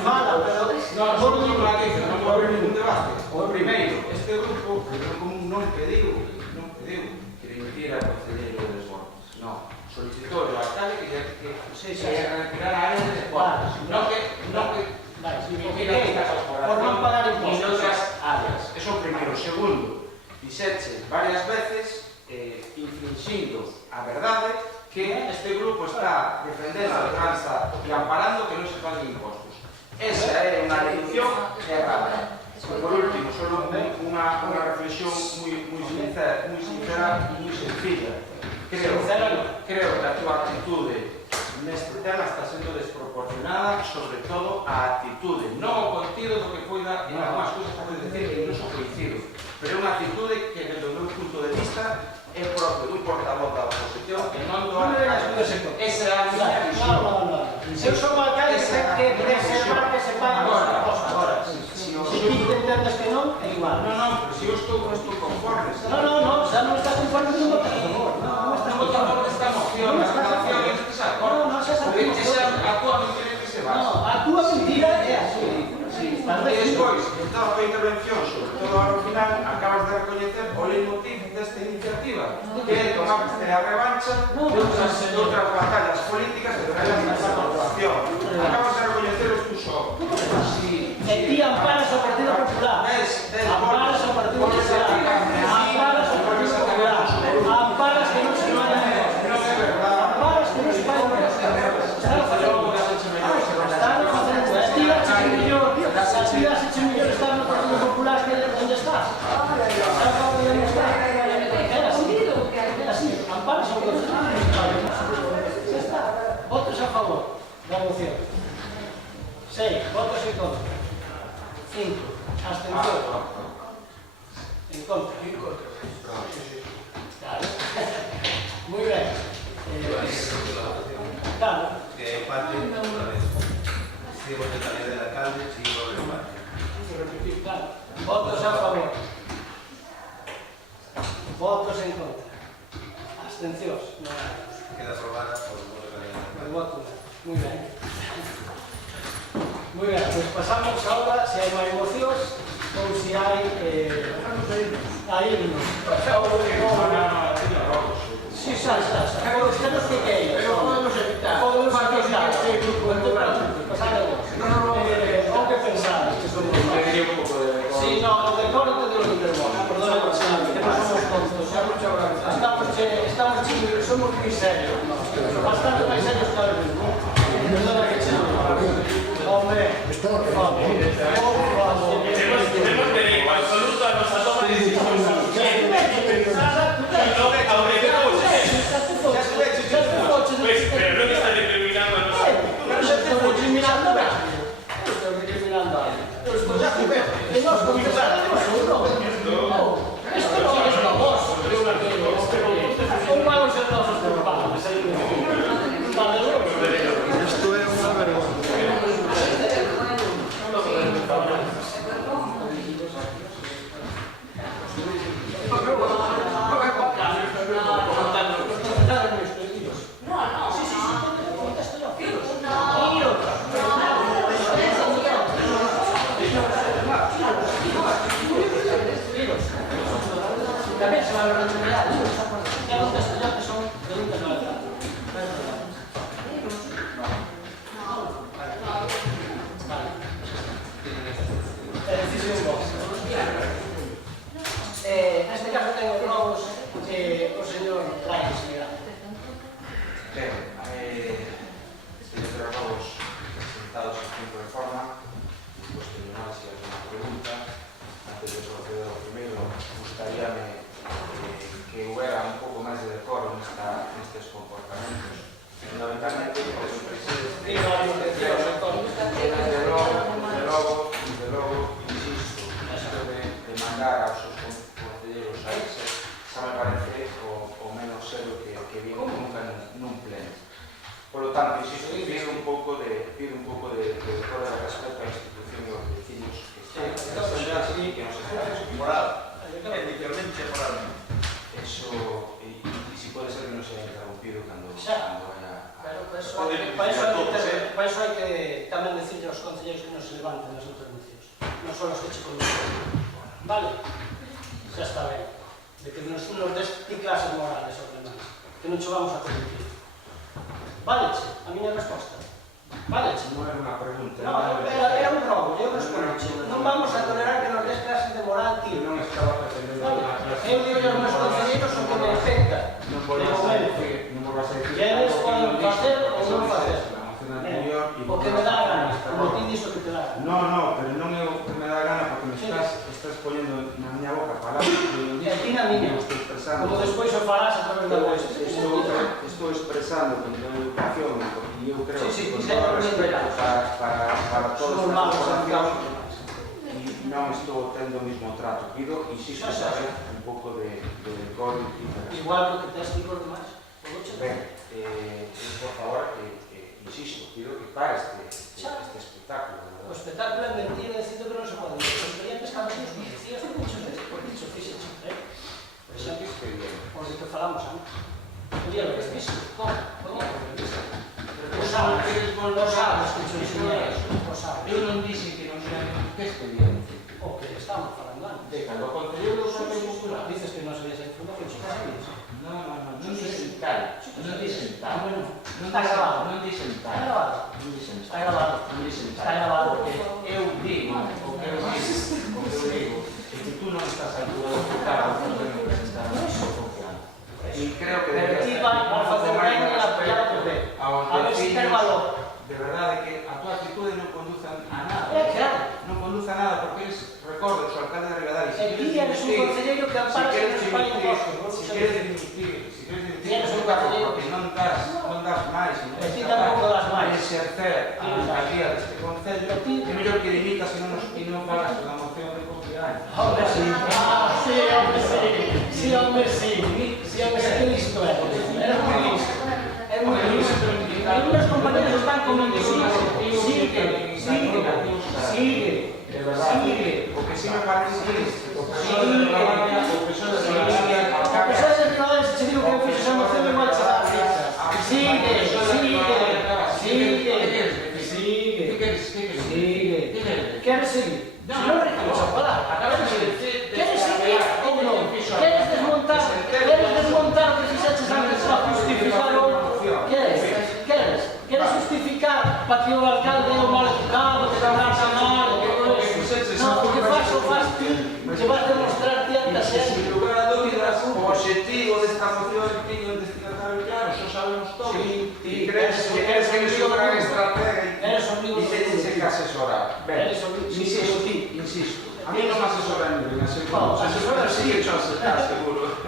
Fala, pero... Non pode haber ningún debate. O primeiro, este grupo non pediu que dimitira o concelleiro de Deportes. Non, solicitou ao alcalde que retirar a área de deportes. Non que por non pagar impostos. En outras áreas. Eso o primeiro. Segundo, dixeche varias veces, infringindo a verdade, que este grupo está defendendo a defensa e amparando que non se paguen impostos. Esa é unha deducción errada. Por último, solo unha reflexión moi sincera e moi sencilla. Creo que a túa actitude neste tema está sendo desproporcionada, sobre todo a actitude, non o contido do que poida en algunhas cousas que pode decir que incluso coincido, pero é unha actitude que, desde o meu punto de vista, é propio dun portavoz da oposición e non do alcalde. Esa é a miña visión. Eu son o alcalde que preservar que se paguen os impostos. Agora, se ti entendes que non, é igual. Non, pero se eu estou conforme. Non, xa non está conforme con votar a favor. Non está conforme esta moción, a relación é necesaria. Porque xa a túa mentira que se basa. A túa mentira é así. E despois, en toda a tua intervención, sobre todo ao final, acabas de recoñecer o leitmotiv desta iniciativa, quere tomar a revancha de outras batallas políticas que traen esta corporación. Acabas de recoñeceros tú só. E ti amparas ao Partido Popular. Amparas ao Partido Popular. Amparas ao Partido Popular. Amparas que non se vayan. Amparas que non se vayan. Están facendo. Ti vas a hecho millón estar no Partido Popular que onde estás. Era así. Amparas ao Partido Popular. Xa está. Votos a favor da moción. 6. Votos en contra. 5. Abstención. En contra. Claro. Muy bien. Claro. Que empate otra vez. Si voto también del alcalde, si voto del empate. Repetir, claro. Votos a favor. Votos en contra. Abstencións. No. Queda aprobada por el voto del alcalde. El voto. Muy bien. Muy bien, pues pasamos ahora si hai máis mocións ou si hai himnos. Sí, xa. Podemos que queira. Pero podemos evitar. Podemos evitar. O que pensades que somos máis? Sí, no, o de corte de los intervos. Perdón, que non somos tontos. Estamos chingos, somos moi serios. Bastante máis serios que ahora mismo. Perdona que che hombre, por favor. Tenemos que ir en absoluto a nuestra toma de decisiones. Pero no te estás discriminando a nosotros. Pero se te estoy discriminando a alguien. Estoy discriminando a alguien. Que no os confesará de vosotros. Esto no es una voz. ¿Cómo vamos a ser nosotros culpables? Esto é unha vergonza. También se va a ver remunerar. Ya contesto ya que son preguntas no alcanzan. Decisión vos. Neste caso tengo novos o señor Raiz, Ben, estes novos presentados en tiempo de forma, despois terminar se hai alguna pregunta. Antes de proceder ao primeiro, gustaríame que houbera un pouco máis de decoro nestes comportamentos. Fundamentalmente, porque o presidente de logo, insisto, isto de mandar aos seus concelleiros a irse, xa me parece o menos serio que vimos nunca nun pleno. Por lo tanto, insisto, pido un pouco de decoro de respeto á institución e aos vecinos que están aquí, que nos están escuchando. Eso, y si puede ser que no sea interrumpido cuando vaya a... Para eso hai que tamén decirle aos concelleiros que non se levanten nas intervencións. Non son os que che conducen. Vale? Xa está ben. De que nos des ti clases morales aos demais. Que non che vamos a permitir. Valeche, a miña resposta. Valeche. Non era unha pregunta. No, era un robo, eu respondo. Non vamos a tolerar que nos des clases de moral, tío. Non estaba pretendendo... Eu digo aos meus concelleiros o que me afecta. Non volvas a decir... Queres poden facer ou non facer. O que me dá a gana, como ti dis o que te dá a gana. No, pero non é o que me dá a gana porque me estás poñendo na miña boca palabras que eu E ti na miña. Como despois o farás a través da voz. Estou expresando con toda a educación e eu creo que con todo o respeto para todos os poblacións non estou tendo o mismo trato. Pido, insisto, saber un pouco de decoro e de... Igual que tes ti por demais. Ben, por favor, insisto, pido que pare este espectáculo. O espectáculo é mentira dicindo que non se pode. Os expedientes cando nos dicías de muchos veces, por dicho físico, por exemplo, por que falamos antes. Podía haber visto, como? Podía haber visto. O sabes que te enseñaron. Eu non dixen que non sei que expediente. O que estamos falando antes. De cando o Concello do Partido Popular. Dices que non sabías a información, si non sabías. Non dixen tal. Non dixen tal. Está grabado. Non dixen tal. Está grabado. Non dixen Está grabado. Non dixen tal. Está grabado. Eu digo, o que eu digo, é que tú non estás a altura do cargo que non presentar a súa confianza. E creo que Pero ti vai a facer ben e a apoiar o PP. A ver se ten valor. De verdade que a tua actitude non conduce a nada. Claro. Non conduce a nada porque eres, recordo, o alcalde de Ribadavia. E ti eres un concelleiro que ampara que non se pague impostos. Si queres dimitir, porque non das máis, E ti tampouco das máis. de exercer a alcaldía deste concello, é mellor que dimitas e non falas da moción de confianza. Hombre, sí. Ah, sí, hombre, sí. Sí, hombre, sí. Sí, hombre, sí, que listo é. Eres moi listo. É moi listo. E os compañeros están comiendo. Sigue. De verdade, o que sí me parece que o profesor de Ribadavia se digo que eu fixo esa moción igual se dá risa. Sigue. Queres seguir? Se non recibes a palabra. Queres seguir ou non? Queres desmontar o que fixeches antes para justificar o... Queres justificar para que o alcalde é o mal educado, que non trata mal, e todo eso? Non, o que faz ti, que vas demostrar ti ante xente. Sin lugar a dúbidas, o objetivo desta moción tiña un destinatario claro, xo sabemos todo. E crees que eres un gran estratega e tenes que asesorar. Ben, insisto, a mí non me asesora ninguén, asesora sí que xo seguro.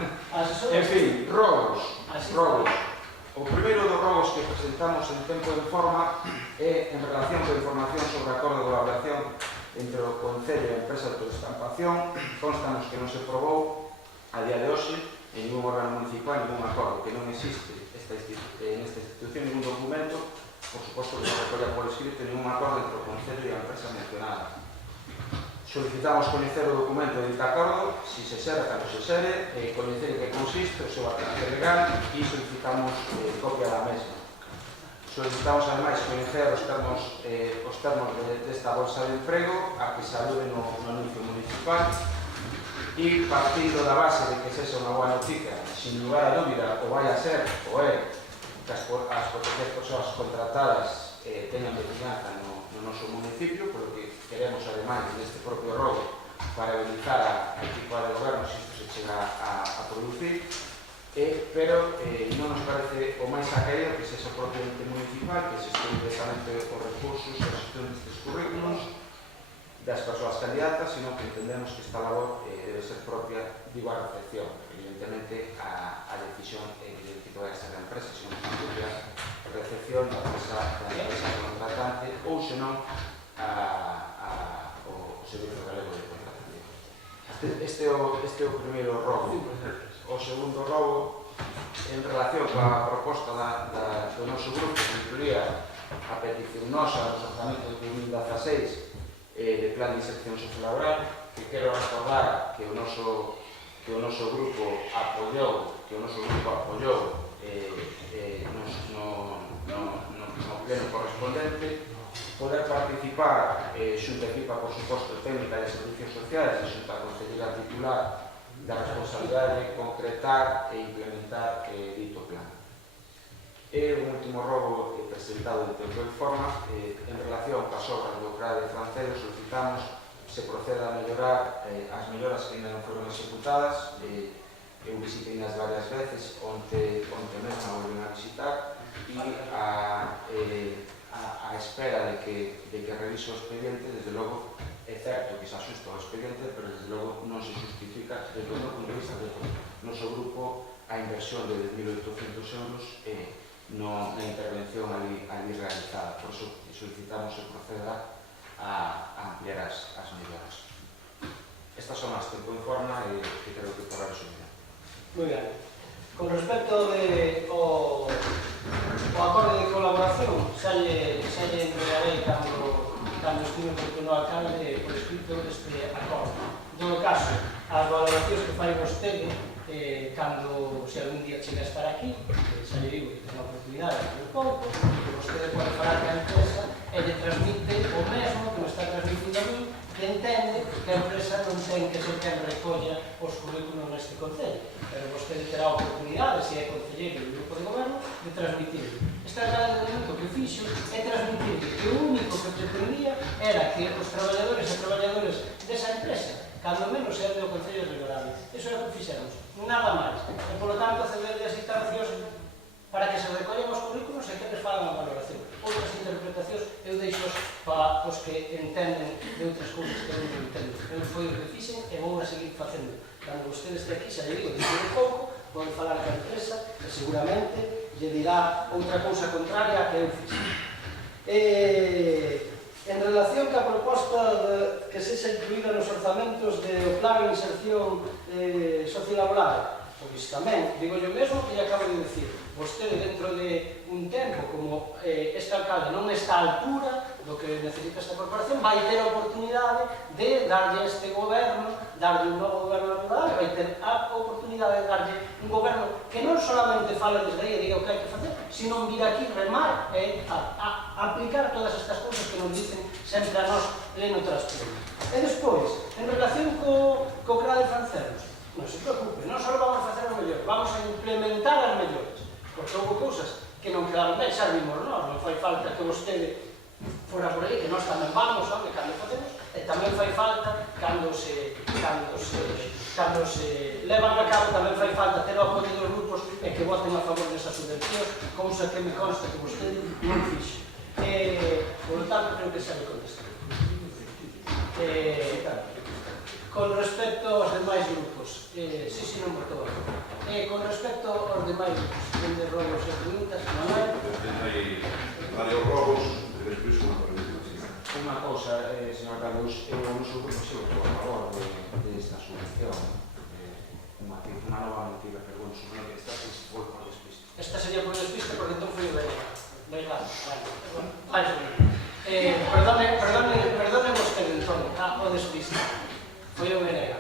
En fin, robos. O primeiro dos robos que presentamos en tempo e en forma é en relación coa información sobre o acordo de colaboración entre o Concello e a empresa de autoestampación. Constanos que non se probou a día de hoxe en ningún órgano municipal ningún acordo, que non existe en esta institución ningún documento, por suposto que non recolla por escrito ningún acordo entre o Concello e a empresa mencionada. Solicitamos coñecer o documento de dito acordo, se se xere, cando se xere, coñecer en que consiste, o seu alcance legal e solicitamos copia da mesma. Solicitamos ademais coñecer os termos desta bolsa de emprego a que se alude no anuncio municipal e partindo da base de que sexa unha boa noticia, sin lugar a dúbida, o vai a ser, o é, que as potenciais persoas contratadas teñan veciñanza no noso municipio, polo que queremos, ademais, neste propio robo, para habilitar a equipo de goberno se isto se chega a producir, pero non nos parece o máis acaído que sexa o propio ente municipal, que se estén directamente os recursos e a xestión destes currículos das persoas candidatas, sino que entendemos que esta labor debe ser propia, digo, a recepción. Evidentemente, a decisión que poda ser a empresa, sino que a propia recepción da empresa contratante ou, senón, o Servicio Galego de Contratación. Este é o primeiro robo. O segundo robo, en relación coa proposta do noso grupo, que incluía a petición nosa dos orzamentos de 2016 de plan de inserción sociolaboral, que quero recordar que o noso grupo apoiou no pleno correspondente, poder participar xunta equipa, por suposto, técnica de servicios sociales e xunta concelleira titular da responsabilidade de concretar e implementar dito plan. E un último robo presentado de tempo e forma, en relación coas obras do CRA de Francedo, solicitamos se proceda a mellorar as melloras que ainda non foron executadas. Eu visiteinas varias veces, onte mesmo volven a visitar, e a espera de que revise o expediente, desde logo, é certo que se asusta o expediente, pero desde logo non se justifica, desde o punto de vista do noso grupo, a inversión de 10.800 euros na intervención ali realizada. Por iso solicitamos se proceda a ampliar as melloras. Estas son as tempo en forma e que creo que para resumir. Moi ben. Con respecto ao acordo de colaboración, xa lle enviarei cando estive no alcalde por escrito deste acordo. En todo caso, as valoracións que fai vostede, cando se algún día chega a estar aquí, xa lle digo que ten a oportunidade de un pouco, que vostede pode falar que a empresa e lle transmite o mesmo que me está transmitindo a mí, que entende que a empresa non ten que ser quen recolla os currículos neste Concello, pero vostede terá a oportunidade, se é concelleiro do grupo de goberno, de transmitirlo. Este gran elemento que fixo é transmitir que o único que pretendía era que os traballadores e traballadoras desa empresa, cando menos sean do Concello de Ribadavia. Iso é o que fixemos, nada máis. E, polo tanto, cederle as instalacións para que se recollen os currículos e que les fagan a valoración. Outras interpretacións eu deixo para os que entenden de outras cousas que eu non entendo. Eu foi o que fixen e vou a seguir facendo. Cando vostede este aquí, xa lle digo, dixo un pouco, vou falar ca empresa e seguramente lle dirá outra cousa contraria a que eu fixe. En relación ca proposta que sexa incluída nos orzamentos do Plan de Inserción Sociolaboral, pois tamén, digo yo mesmo que lle acabo de decir, vostede dentro de un tempo, como este alcalde non está a altura do que necesita esta corporación, vai ter a oportunidade de darlle a este goberno, darlle un novo goberno rural, vai ter a oportunidade de darlle un goberno que non solamente fala desde aí e diga o que hai que facer, sino vir aquí remar e aplicar todas estas cousas que nos dicen sempre a nós pleno traspleno. E despois, en relación co CRA de Francelos, non se preocupe, non só vamos a facer o mellor, vamos a implementar as mellores, porque houve cousas que non quedaron ben, xa vimos nós, non fai falta que vostede fora por aí, que nós tamén vamos, onde, cando facemos, e tamén fai falta, cando se levan a cabo, tamén fai falta ter o apoio dos grupos e que voten a favor desas subvencións, cousa que me consta que vostede non fixe. Por lo tanto, creo que xa me contestou. Con respecto aos demais grupos, non votou a favor. Con respecto aos demais grupos, de robos e preguntas, Manuel. Mario Robos, e despois unha pregunta. Unha cousa, señor Carlos, eu non sou grupo se votou a favor desta subvención. Unha nova mentira, pero bueno, supoño que esta se foi por despiste. Esta sería por despiste porque entón foi o legal. Perdone vostede, entón, o despiste. Foi o Venega.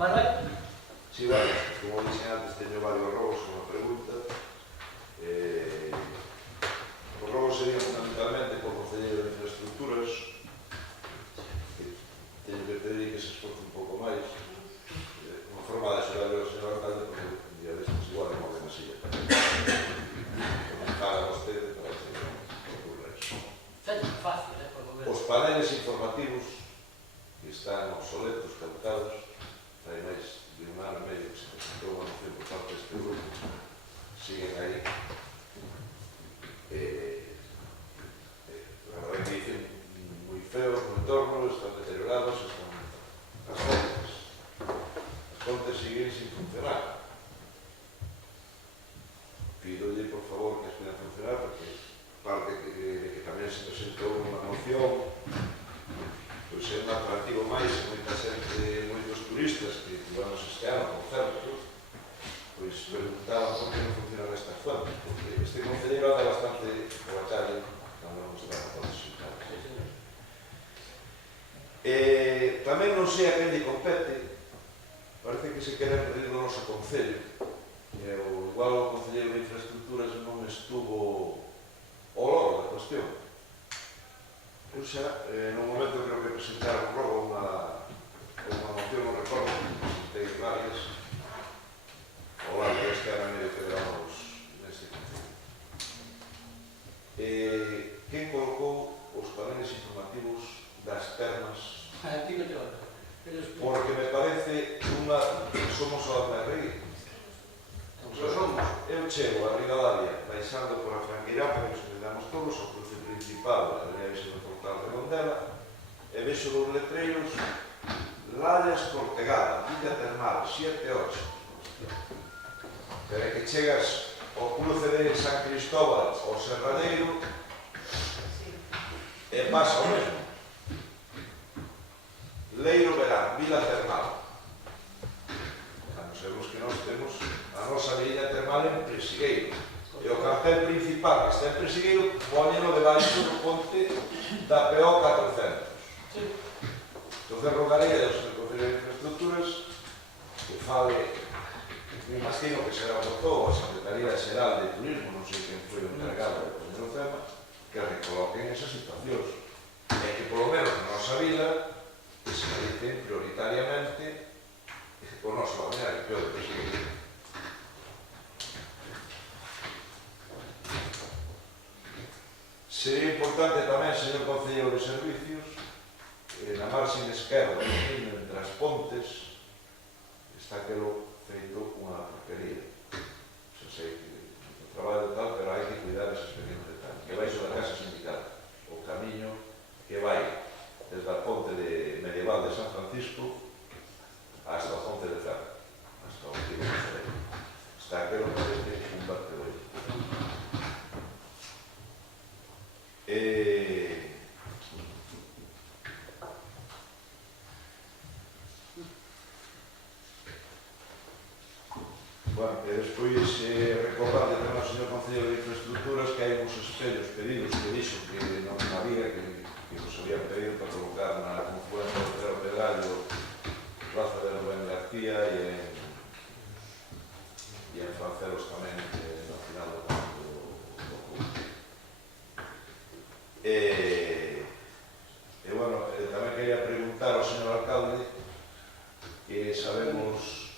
Manuel? Si, vale, como dixen antes, teño varios robos, unha pregunta. Os robos serían fundamentalmente por concelleiro de infraestructuras. Teño que pedir que se esforce un pouco máis. Unha forma de axudar ao señor alcalde, porque un día destes igual non ven así. Non paga vostede para que se ocurra iso. Fácil, por lo menos. Os paneles informativos que están obsoletos, caducados, hai máis de un ano e medio que se presentou unha moción por parte deste grupo, siguen aí. A verdade que dicen moi feos no entorno, están deteriorados, están as fontes siguen sin funcionar. Pidolle, por favor, que as puedan funcionar, porque parte que tamén se presentou unha moción, pois é un atractivo máis, moita xente, moitos turistas que tivamos este ano, por certo, pois preguntaban por que non funcionan estas fontes, porque este concelleiro anda bastante por a calle cando non está por resultar. Tamén non sei a quen lle compete, parece que se queren pedir do noso concello, igual o concelleiro de infraestructuras non estuvo ao loro da cuestión. Eu xa, no momento creo que presentaron logo unha moción, non recordo, presentei varias, ao lado deste ano medio que damos neste concello. Quen colocou os paneles informativos das termas? Porque me parece somos o APRI. Eu chego a Ribadavia, baixando por a Franqueirá, para que nos quedamos todos ao cruce principal, aliás, no portal de Gondela, e vexo dos letreiros Lallas Cortegada, Villa Termal, 7-8. Pero é que chegas ao cruce de San Cristóbal ao Serradeiro e pasa o mesmo. Leiro Verán, Vila Termal. Sabemos que nós temos a nosa villa termal en Presigueiro. E o cartel principal que está en Presigueiro póñeno debaixo do ponte da PO 400. Entón, rogarei aos do Concello de Infraestructuras que fale, me imagino que será o doutor, a Secretaría Xeral de Turismo, non sei quen foi o encargado de poner o tema, que recoloquen esas situacións. é que polo menos na nosa vida que se realicen prioritariamente o noso balneario, que é o de Pesqueira. Sería importante tamén, señor Concelleiro de Servicios, na marxen esquerda, entre as pontes, está aquilo feito unha porquería. Xa sei que o traballo tal, pero hai que cuidar esos pequenos detalles. Que vai sobre a casa sindical, o camiño que vai desde a ponte medieval de San Francisco hasta a ponte de Ferro, hasta o antigo Concelleiro. Está aquilo que parece un vertedero. Bueno, e despois recordarle tamén ao señor Concelleiro de Infraestructuras que hai uns espellos pedidos que dixo que non había, que os habían pedido para colocar na confluencia do Cerro Pedrallo, Plaza de Rubén García e en Franceros tamén no final do campo do curso. E bueno, tamén quería preguntar ao señor alcalde que sabemos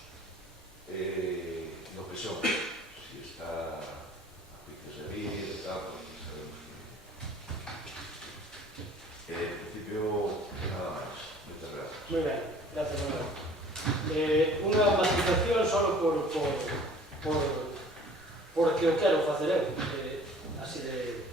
do que son, si está a piques de vir e tal, porque sabemos que en principio nada máis. Moitas gracias. Moi ben, gracias, Manuel. Unha matización só porque o quero facer eu, así de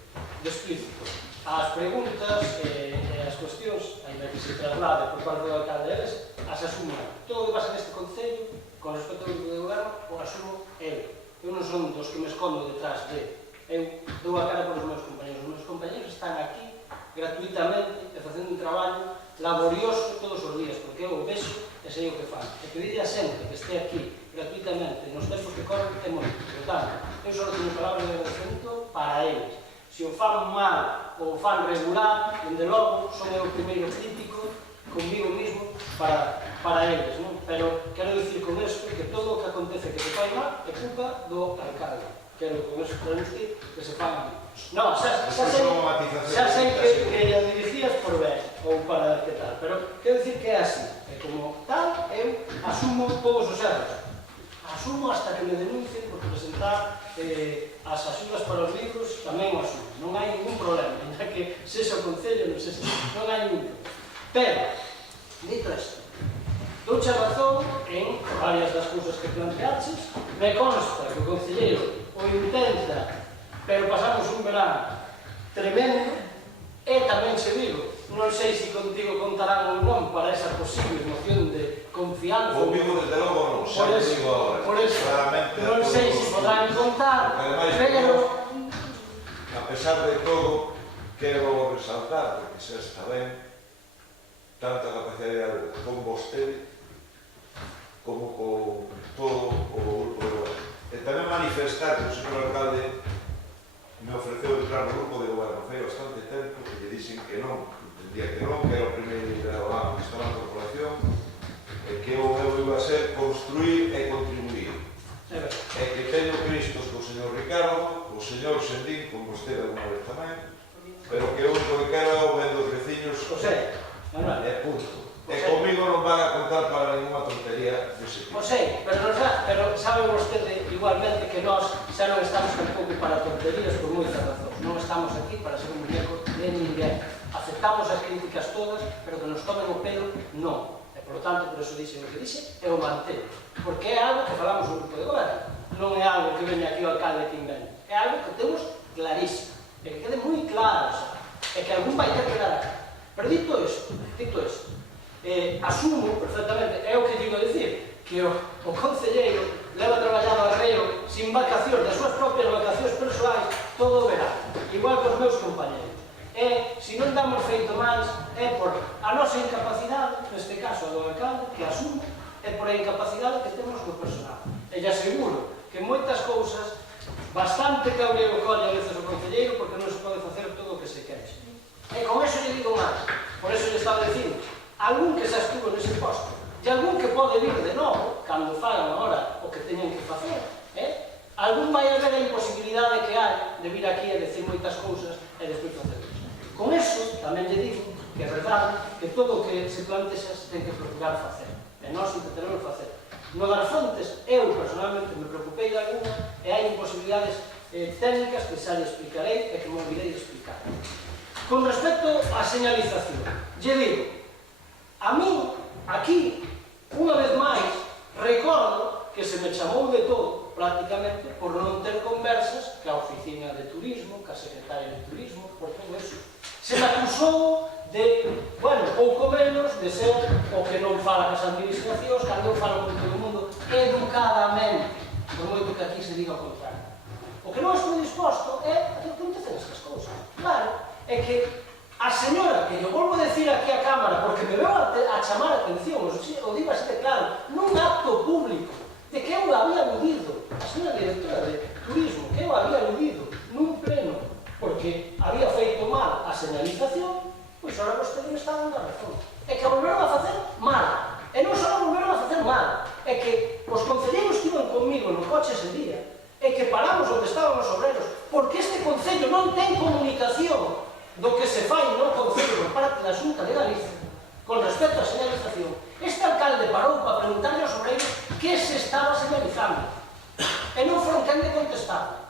explícito. As preguntas e as cuestións, ainda que se traslade por parte do alcalde eles, as asuman. Todo o que pasa neste concello, con respecto ao grupo de goberno, o asumo eu. Eu non son dos que me escondo detrás de. Eu dou a cara por os meus compañeros. Os meus compañeros están aquí gratuitamente e facendo un traballo laborioso todos os días, porque eu vexo e sei o que fan. E pedirle a xente que este aquí gratuitamente nos tempos que corren é moito. Por tanto, eu só teño palabras de agradecemento para eles. Se o fan mal ou o fan regular, dende logo, son eu o primeiro crítico conmigo mismo para eles, non? Pero quero dicir con isto que todo o que acontece que se fai mal é culpa do alcalde. Quero con isto traducir que se fan mal. Non, xa sei que a dirigías por ben ou para que tal, pero quero dicir que é así. E como tal, eu asumo todos os erros. Asumo hasta que me denuncien por presentar as axudas para os libros, tamén o asumo. Non hai ningún problema, ainda que sexa o concello, non hai ningún problema. Pero, dito isto, douche razón en varias das cousas que planteaches. Me consta que o concelleiro o intenta, pero pasamos un verano tremendo, e tamén se digo, non sei se contigo contarán ou non para esa posible moción de confianza. Conmigo desde logo non, xa o digo agora. Por eso, non sei se podrán contar, pero a pesar de todo, quero resaltar, porque xa está ben, tanta capacidade con vostede como con todo o grupo de goberno. E tamén manifestar que o señor alcalde me ofreceu entrar no grupo de goberno fai bastante tempo e lle dixen que non, entendía que non, que era o primeiro ano que estaba na corporación e que o meu iba a ser construir e contribuir. E que teño cristos co señor Ricardo, co señor Sendín, con vostede alguna vez tamén, pero que o único que quero é o ben dos veciños e punto. E comigo non van a contar para ninguna tontería dese tipo. O sei, pero sabe vostede igualmente que nós xa non estamos tampouco para tonterías por moitas razóns. Non estamos aquí para ser un muñeco de ninguén. Aceptamos as críticas todas, pero que nos tomen o pelo, non. E, por lo tanto, por eso dixe o que dixe, e o mantén. Porque é algo que falamos no grupo de goberno. Non é algo que veña aquí o alcalde que invente. É algo que temos clarísimo. E que quede moi claro, xa. E que algún vai ter que dar aquí. Pero dito isto, asumo perfectamente, é o que digo a dicir, que o concelleiro leva traballado arreo sin vacacións, das súas propias vacacións persoais, todo o verano, igual que os meus compañeros. E, se non damos feito máis, é por a nosa incapacidade, neste caso a do alcalde, que asumo, é por a incapacidade que temos no personal. E lle aseguro que moitas cousas, bastante cabreo colle a veces o concelleiro, porque non se pode facer todo o que se quexe. E con eso lle digo máis, por eso lle estaba dicindo, algún que xa estuvo nese posto, e algún que pode vir de novo, cando fagan agora o que teñen que facer, algún vai haber a imposibilidade que hai de vir aquí e decir moitas cousas e despois facer iso. Con eso, tamén lle digo que é verdade que todo o que se plantexa se ten que procurar facer. E nós intentaremos facer. No das fontes, eu personalmente me preocupei de alguna e hai imposibilidades técnicas que xa lle explicarei e que me olvidei de explicar. Con respecto á señalización, lle digo, a mí, aquí, unha vez máis, recordo que se me chamou de todo, prácticamente, por non ter conversas ca oficina de turismo, ca secretaria de turismo, por todo eso. Se me acusou de, bueno, pouco menos, de ser o que non fala cas administracións, cando eu falo con todo o mundo, educadamente, por moito que aquí se diga o contrario. O que non estou disposto é a que acontecen estas cousas. Claro, é que a señora, que yo volvo a decir aquí a cámara, porque me veo a chamar a atención, o digo así de claro, nun acto público, de que eu había aludido, a señora directora de turismo, que eu había aludido nun pleno, porque había feito mal a señalización, pois ahora vostede me está dando a razón. É que a volveron a facer mal. E non só a volveron a facer mal, é que os concelleiros que iban comigo no coche ese día, é que paramos onde estaban os obreros, porque este concello non ten comunicación do que se fai no concello por parte da Xunta de Galicia con respecto á señalización. Este alcalde parou para preguntarle aos obreiros que se estaba señalizando e non foron quen de contestar.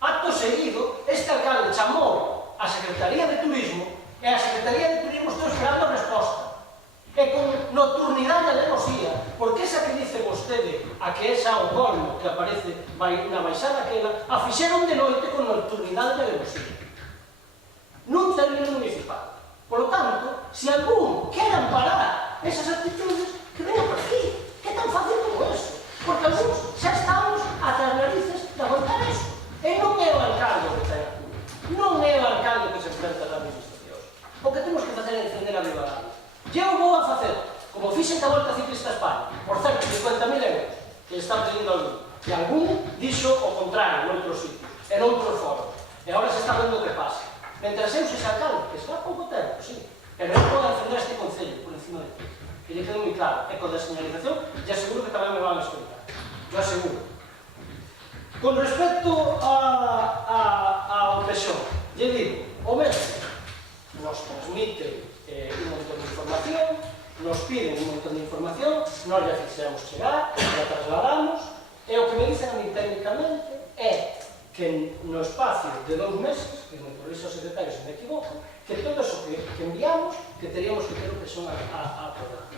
Acto seguido, este alcalde chamou a Secretaría de Turismo e a Secretaría de Turismo estou esperando a resposta. E con nocturnidade e alevosía, porque esa que dice vostede, a que é xa o colmo que aparece na baixada aquela, a fixeron de noite con nocturnidade e alevosía. Nun término municipal. Por lo tanto, se algún queran parar esas actitudes, que venga por aquí. Que tan fácil como eso? Porque algúns xa estamos ata as narices de aguantar eso. E non é o alcalde que ten a culpa. Non é o alcalde que se enfrenta as administracións. O que temos que facer é defender a Ribadavia. E eu vou a facer, como fixen ca Volta Ciclista a España, por certo, 50.000 euros, que están pedindo algún. E algún dixo o contrario noutros sitios, e noutros foros. E agora se está vendo o que pasa. Mentre eu se alcalde, que será pouco tempo, sí, pero eu vou defender este concello por encima de todo. Que lle quede moi claro, e con a señalización, e aseguro que tamén me van a escoitar. Yo aseguro. Con respecto ao pexón, lle digo, o mesmo nos transmite un montón de información, nos piden un montón de información, nós ya fixemos chegar, ya trasladamos, e o que me dicen a mí técnicamente é que no espacio de 2 meses, que me corrixa o secretario se me equivoco, que todo eso que enviamos, que teríamos que ter o pexón a aprobar.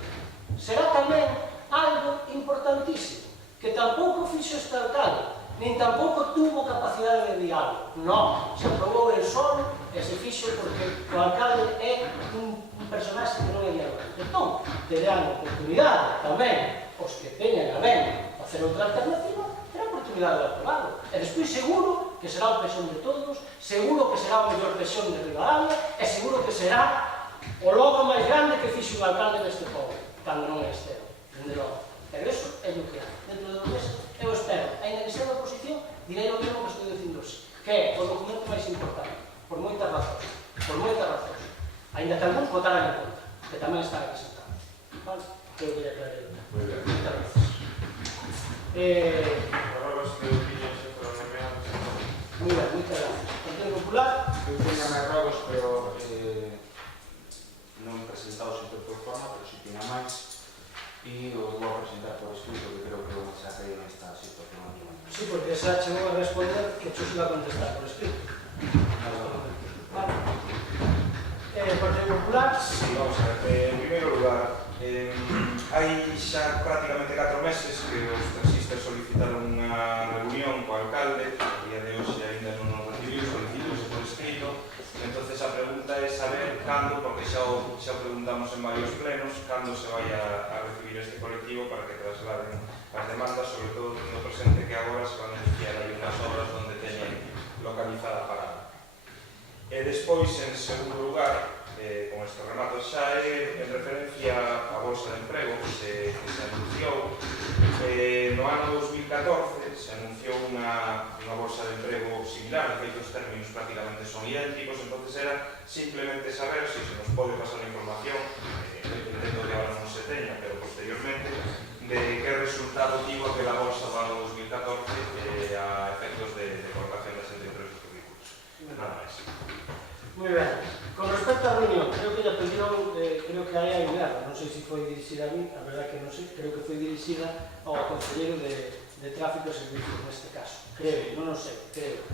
Será tamén algo importantísimo, que tampouco fixo este alcalde, nin tampouco tuvo capacidade de diálogo. Non, se aprobou el solo e se fixo porque o alcalde é un personaxe que non é dialogante. Entón, terán oportunidade tamén os que teñan a ben facer outra alternativa, terán oportunidade de aprobarlo. E despois seguro que será o pexón de todos, seguro que será o mellor pexón de Ribadavia e seguro que será o logo máis grande que fixe un alcalde neste povo, cando non é este, dende logo. Pero iso é o que hai. Dentro de 2 meses, eu espero, ainda que sea da oposición, direi o mesmo que estou dicindo hoxe, que é o documento máis importante, por moitas razóns, ainda que algúns votaran en contra, que tamén están aquí sentados. Vale? Creo que ya aclarei. Moitas gracias. Agora que opinión se fueron nomeados. Moi ben, moitas gracias. Partido Popular. Eu teño máis rogos, pero non presentados en por forma, pero si tiña máis. E os vou a presentar por escrito, que creo que vou a sacar nesta situación aquí. Sí, porque xa chegou a responder que Chus iba a contestar por escrito. Vale. Partido Popular. Sí, vamos a ver. En primeiro lugar, hai xa prácticamente 4 meses que os taxistas solicitaron unha reunión co alcalde. A día de hoxe ainda non nos recibiu, solicitose por escrito. Entonces a pregunta é saber cando, porque xa o preguntamos en varios plenos, cando se vai a recibir este colectivo para que trasladen as demandas, sobre todo no presente que agora se van a iniciar aí unhas obras onde teñen localizada a parada. E despois, en segundo lugar, con este remato xa é en referencia á Bolsa de Emprego que se anunciou no ano 2014, se anunciou unha Bolsa de Emprego similar, de feito os términos prácticamente son idénticos, entonces era simplemente saber se nos pode pasar a información, entendo que agora non se teña, pero posteriormente, de que resultado tivo aquela Bolsa do ano 2014 a efectos de colocación das entre os currículos. Nada máis. dirixida a mí, a verdade que non sei, creo que foi dirixida ao conselleiro de Tráfico e Servicios neste caso, creo, non sei, creo.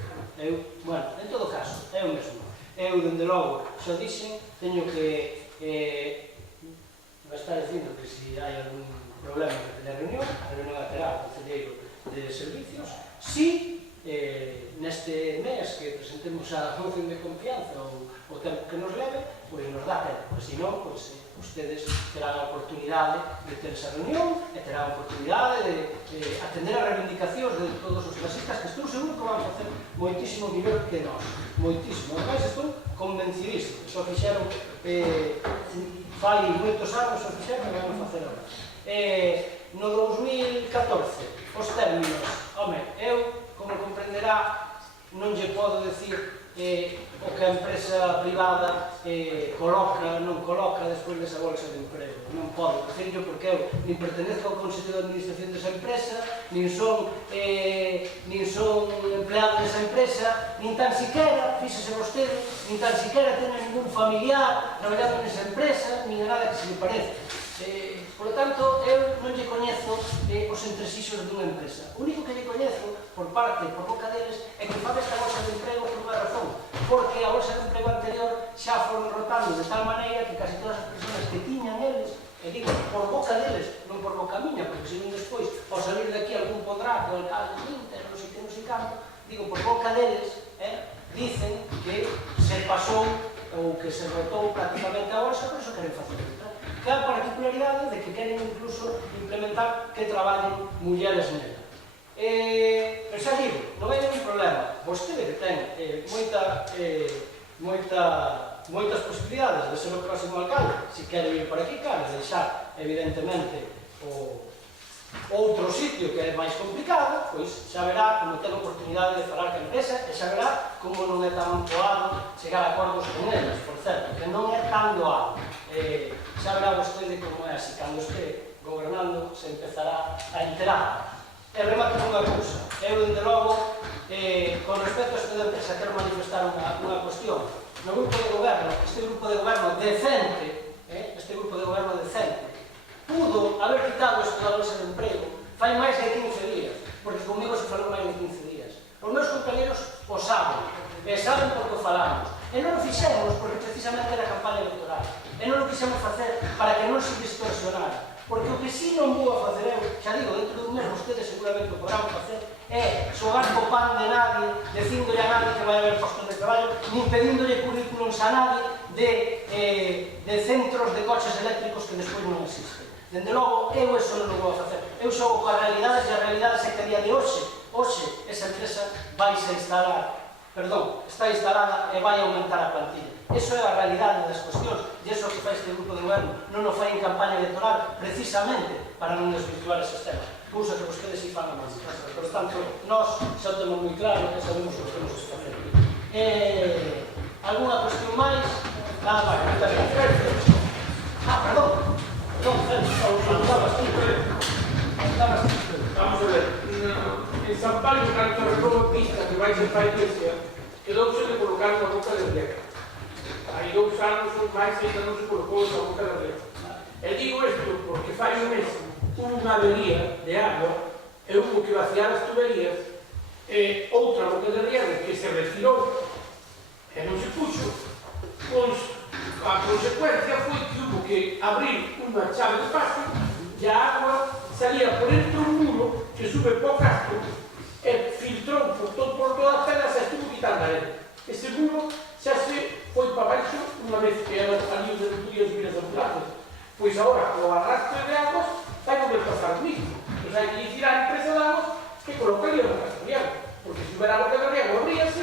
Bueno, en todo caso, é o mesmo. Eu, dende logo, xa dixen, teño que vai estar dicindo que se hai algún problema que teña a reunión a terá o conselleiro de Servicios, si neste mes que presentemos a moción de confianza ou o tempo que nos leve, pois nos dá tempo, pois senón, pois ustedes terán a oportunidade de ter esa reunión e terán a oportunidade de atender as reivindicacións de todos os taxistas que estou seguro que van a facer moitísimo nivel que nós, moitísimo, ademais estou convencidísimo, só fixeron fai moitos anos, só fixeron e van a facer ahora. No 2014, os términos, home, eu, como comprenderá, non lle podo decir o que a empresa privada coloca, non coloca despois desa bolsa de emprego. Non podo decirlo porque eu nin pertenezco ao Consello de Administración desa empresa, nin son empleado desa empresa, nin tan siquiera, fíxese vostede, nin tan siquiera teño ningún familiar traballando nesa empresa, nin a nada que se me parece. Por lo tanto, eu non lle coñezo os entresixos dunha empresa. O único que lle coñezo, por boca deles, é que fan esta bolsa de emprego por unha razón, porque a bolsa de emprego anterior xa foron rotando de tal maneira que casi todas as persoas que tiñan eles, e digo, por boca deles, non por boca miña, porque se non despois, ao salir de aquí algún podrá, o alcalde de Inter, non sei que, non sei canto, digo, por boca deles, dicen que se pasou ou que se rotou prácticamente a bolsa, por iso queren facer isto. Que a particularidade de que queren incluso implementar que traballen mulleres nela. Pero xa digo, non hai ningún problema. Vostede que ten moitas posibilidades de ser o próximo alcalde, se quere vir por aquí, claro, deixar evidentemente o outro sitio que é máis complicado, pois xa verá como ten a oportunidade de falar con a empresa e xa verá como non é tan doado chegar a acordos con eles, por certo, que non é tan doado. Xa verá vostede como é así, cando este gobernando se empezará a enterar. E remato con unha cousa, eu dende logo, con respecto a esta empresa, quero manifestar unha cuestión. No grupo de goberno, este grupo de goberno decente, pudo haber quitado isto da bolsa de emprego fai máis de 15 días, porque comigo se falou máis de 15 días. Os meus compañeros o saben, e saben porque o falamos. E non o fixemos porque precisamente era campaña electoral. E non o quixemos facer para que non se distorsionara. Porque o que si non vou a facer eu, xa digo, dentro dun mes vostedes seguramente o podrán facer, é xogar co pan de nadie, dicíndolle a nadie que vai haber postos de traballo, nin pedíndolle currículums a nadie de centros de coches eléctricos que despois non existen. Dende logo, eu eso non o vou a facer. Eu xogo coa realidade e a realidade é que a día de hoxe, esa empresa está instalada e vai aumentar a plantilla. Eso é a realidade das cuestións e eso que fai este grupo de goberno non o fai en campaña electoral precisamente para non desvirtuar eses temas, cousa que vostedes si fan a máis. Por tanto, nós xa temos moi claro que sabemos o que temos que facer. Alguna cuestión máis? Nada máis, moitas gracias. Perdón, vamos a ver, en San Pablo, cando recordo pista que vai ser para a iglesia, quedouse de colocar na boca de riega. Hai 2 anos ou máis ainda non se colocou na boca de riega. E digo isto porque fai un mes unha avería de agua e hubo que vaciar as tuberías e outra boca de riega que se retirou e non se puxo, pois a consecuencia foi que hubo que abrir unha chave de paso e a agua salía por entre un muro que sube para o casco e filtrou por todas as pedras e estuvo quitando a él. Ese muro xa se foi para baixo unha vez que era ali onde non podías subir as ambulancias. Pois agora, co arrastre de aguas, vai poder pasar o mismo. Pois hai que dicir á empresa de aguas que colocaría no casco de agua, porque se hubiera boca de riego abríase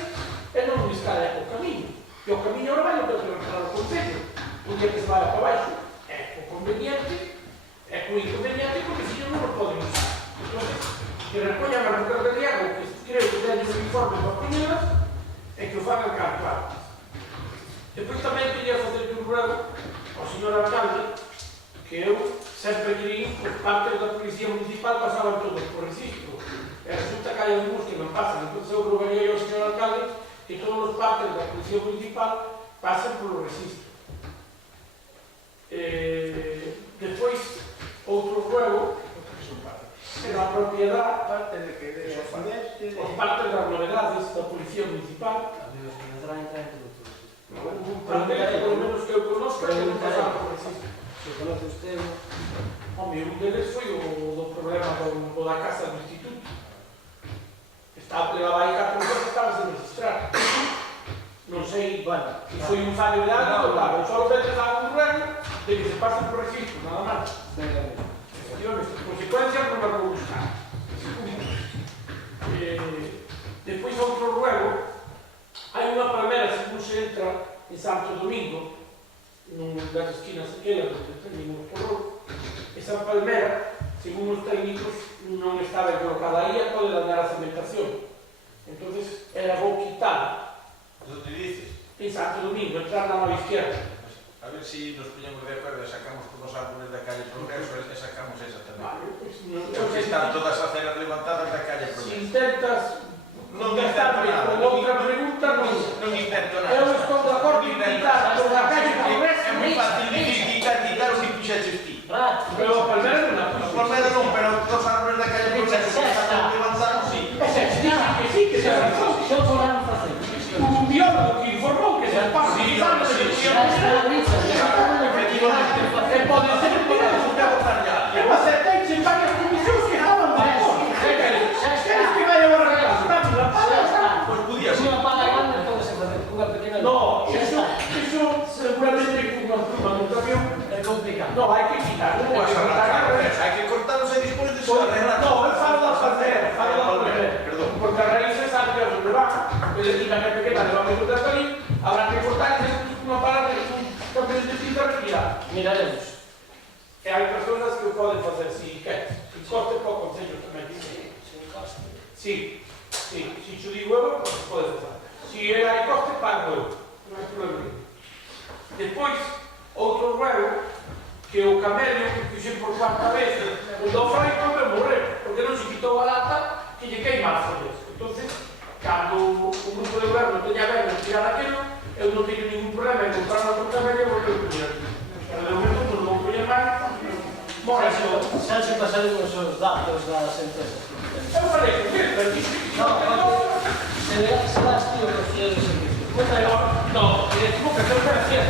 e non riscaría o camiño. E o camiño ahora vai o que reparar o concello. Un día que se vai para baixo é o conveniente, é o inconveniente, porque se non o poden usar. Entón, que repoñan as bocas de riego, que creo que teñen un informe para poñelas, e que o fagan canto antes. Depois tamén quería fazer un ruego ao señor alcalde que eu sempre querí que os parques da Policía Municipal pasaban todos por registro. E resulta que hai algúns que non pasan. Entón eu rogaría ao señor alcalde que todos os parques da Policía Municipal pasen polo registro. Despois, outro ruego era a propiedad Parte de que de accidente, por parte das novedades da Policía Municipal. Amigos, que nos dará entrar entre todos. Un plantel, polo menos que eu conozco, que non pasaba por existe. Se conoce usted, Home, un deles foi o do problema do da casa do instituto. Levaba aí 4 meses, estaba sen registrar. Non sei, bueno, se foi un fallo de algo, claro, só veces daba un ruego de que se pasen por registro, nada máis. Efectivamente, as consecuencias non as vou buscar. Depois outro ruego, hai unha palmera, según se entra en Santo Domingo, nun das esquinas aquelas donde termina o porro, esa palmera, según os técnicos, non estaba colocada aí e pode dañar a cementación. Entonces, era bo quitar. ¿Dónde dices? En Santo Domingo, entrar na nova izquierda. A ver si nos poñemos de acuerdo e sacamos todos os árboles da calle Progreso e sacamos esa tamén. Vale, pues, Porque están todas as aceras levantadas da calle Si Progreso. intentas Non contestarme invento nada, con outra pregunta, non invento nada. eu estou de acordo en quitar toda a calle Progreso. É moi fácil dicir quitar o que puxeches ti. Pero a palmera non la Os palmeras non, pero os árboles da calle Progreso que están levantados, sí. Que sí, que se razón. Xo podemos facer. Un biólogo que informou que se pasa Sí, anos sí, de sí. efectivamente, e pode ser que eu acertei en varias comisións que estaban de acordo. Queres que vaya a arreglar? Dame la pala. Pois podía ser. Unha pala grande pode ser facer, unha pequena. No, eso seguramente con un camión É complicado. no, hai que quitar. Como vas a arrancar? Hai que cortarlos e despois de se arreglar. No, eu falo da palmera, Perdón. porque as raíces saben que onde van, e la que pequena le va a meter hasta ali, habrá que cortar e hacer unha palabra de un camión de tinta retirar. Miraremos. E hai persoas que o poden facer si queres. Si coste para o Concello tamén. Sin coste. Sí, si xo digo eu, pues podes facer. Si hai coste, pago eu. Non hai problema. Depois, outro ruego, que o camello que fixe por cuarta vez, o do Franco me morrer, porque non se quitou a lata que lle queima as follas. Entonces, cando o grupo de goberno teña ben de tirar aquilo, eu non teño ningún problema en comprar outro camello porque eu puñer. Pero de momento non vou puñer máis, morre xo. Xa se pasaremos os datos das empresas. Eu falei con ele, pero Se das tío que fieles servicios. no, como que te ofrecía,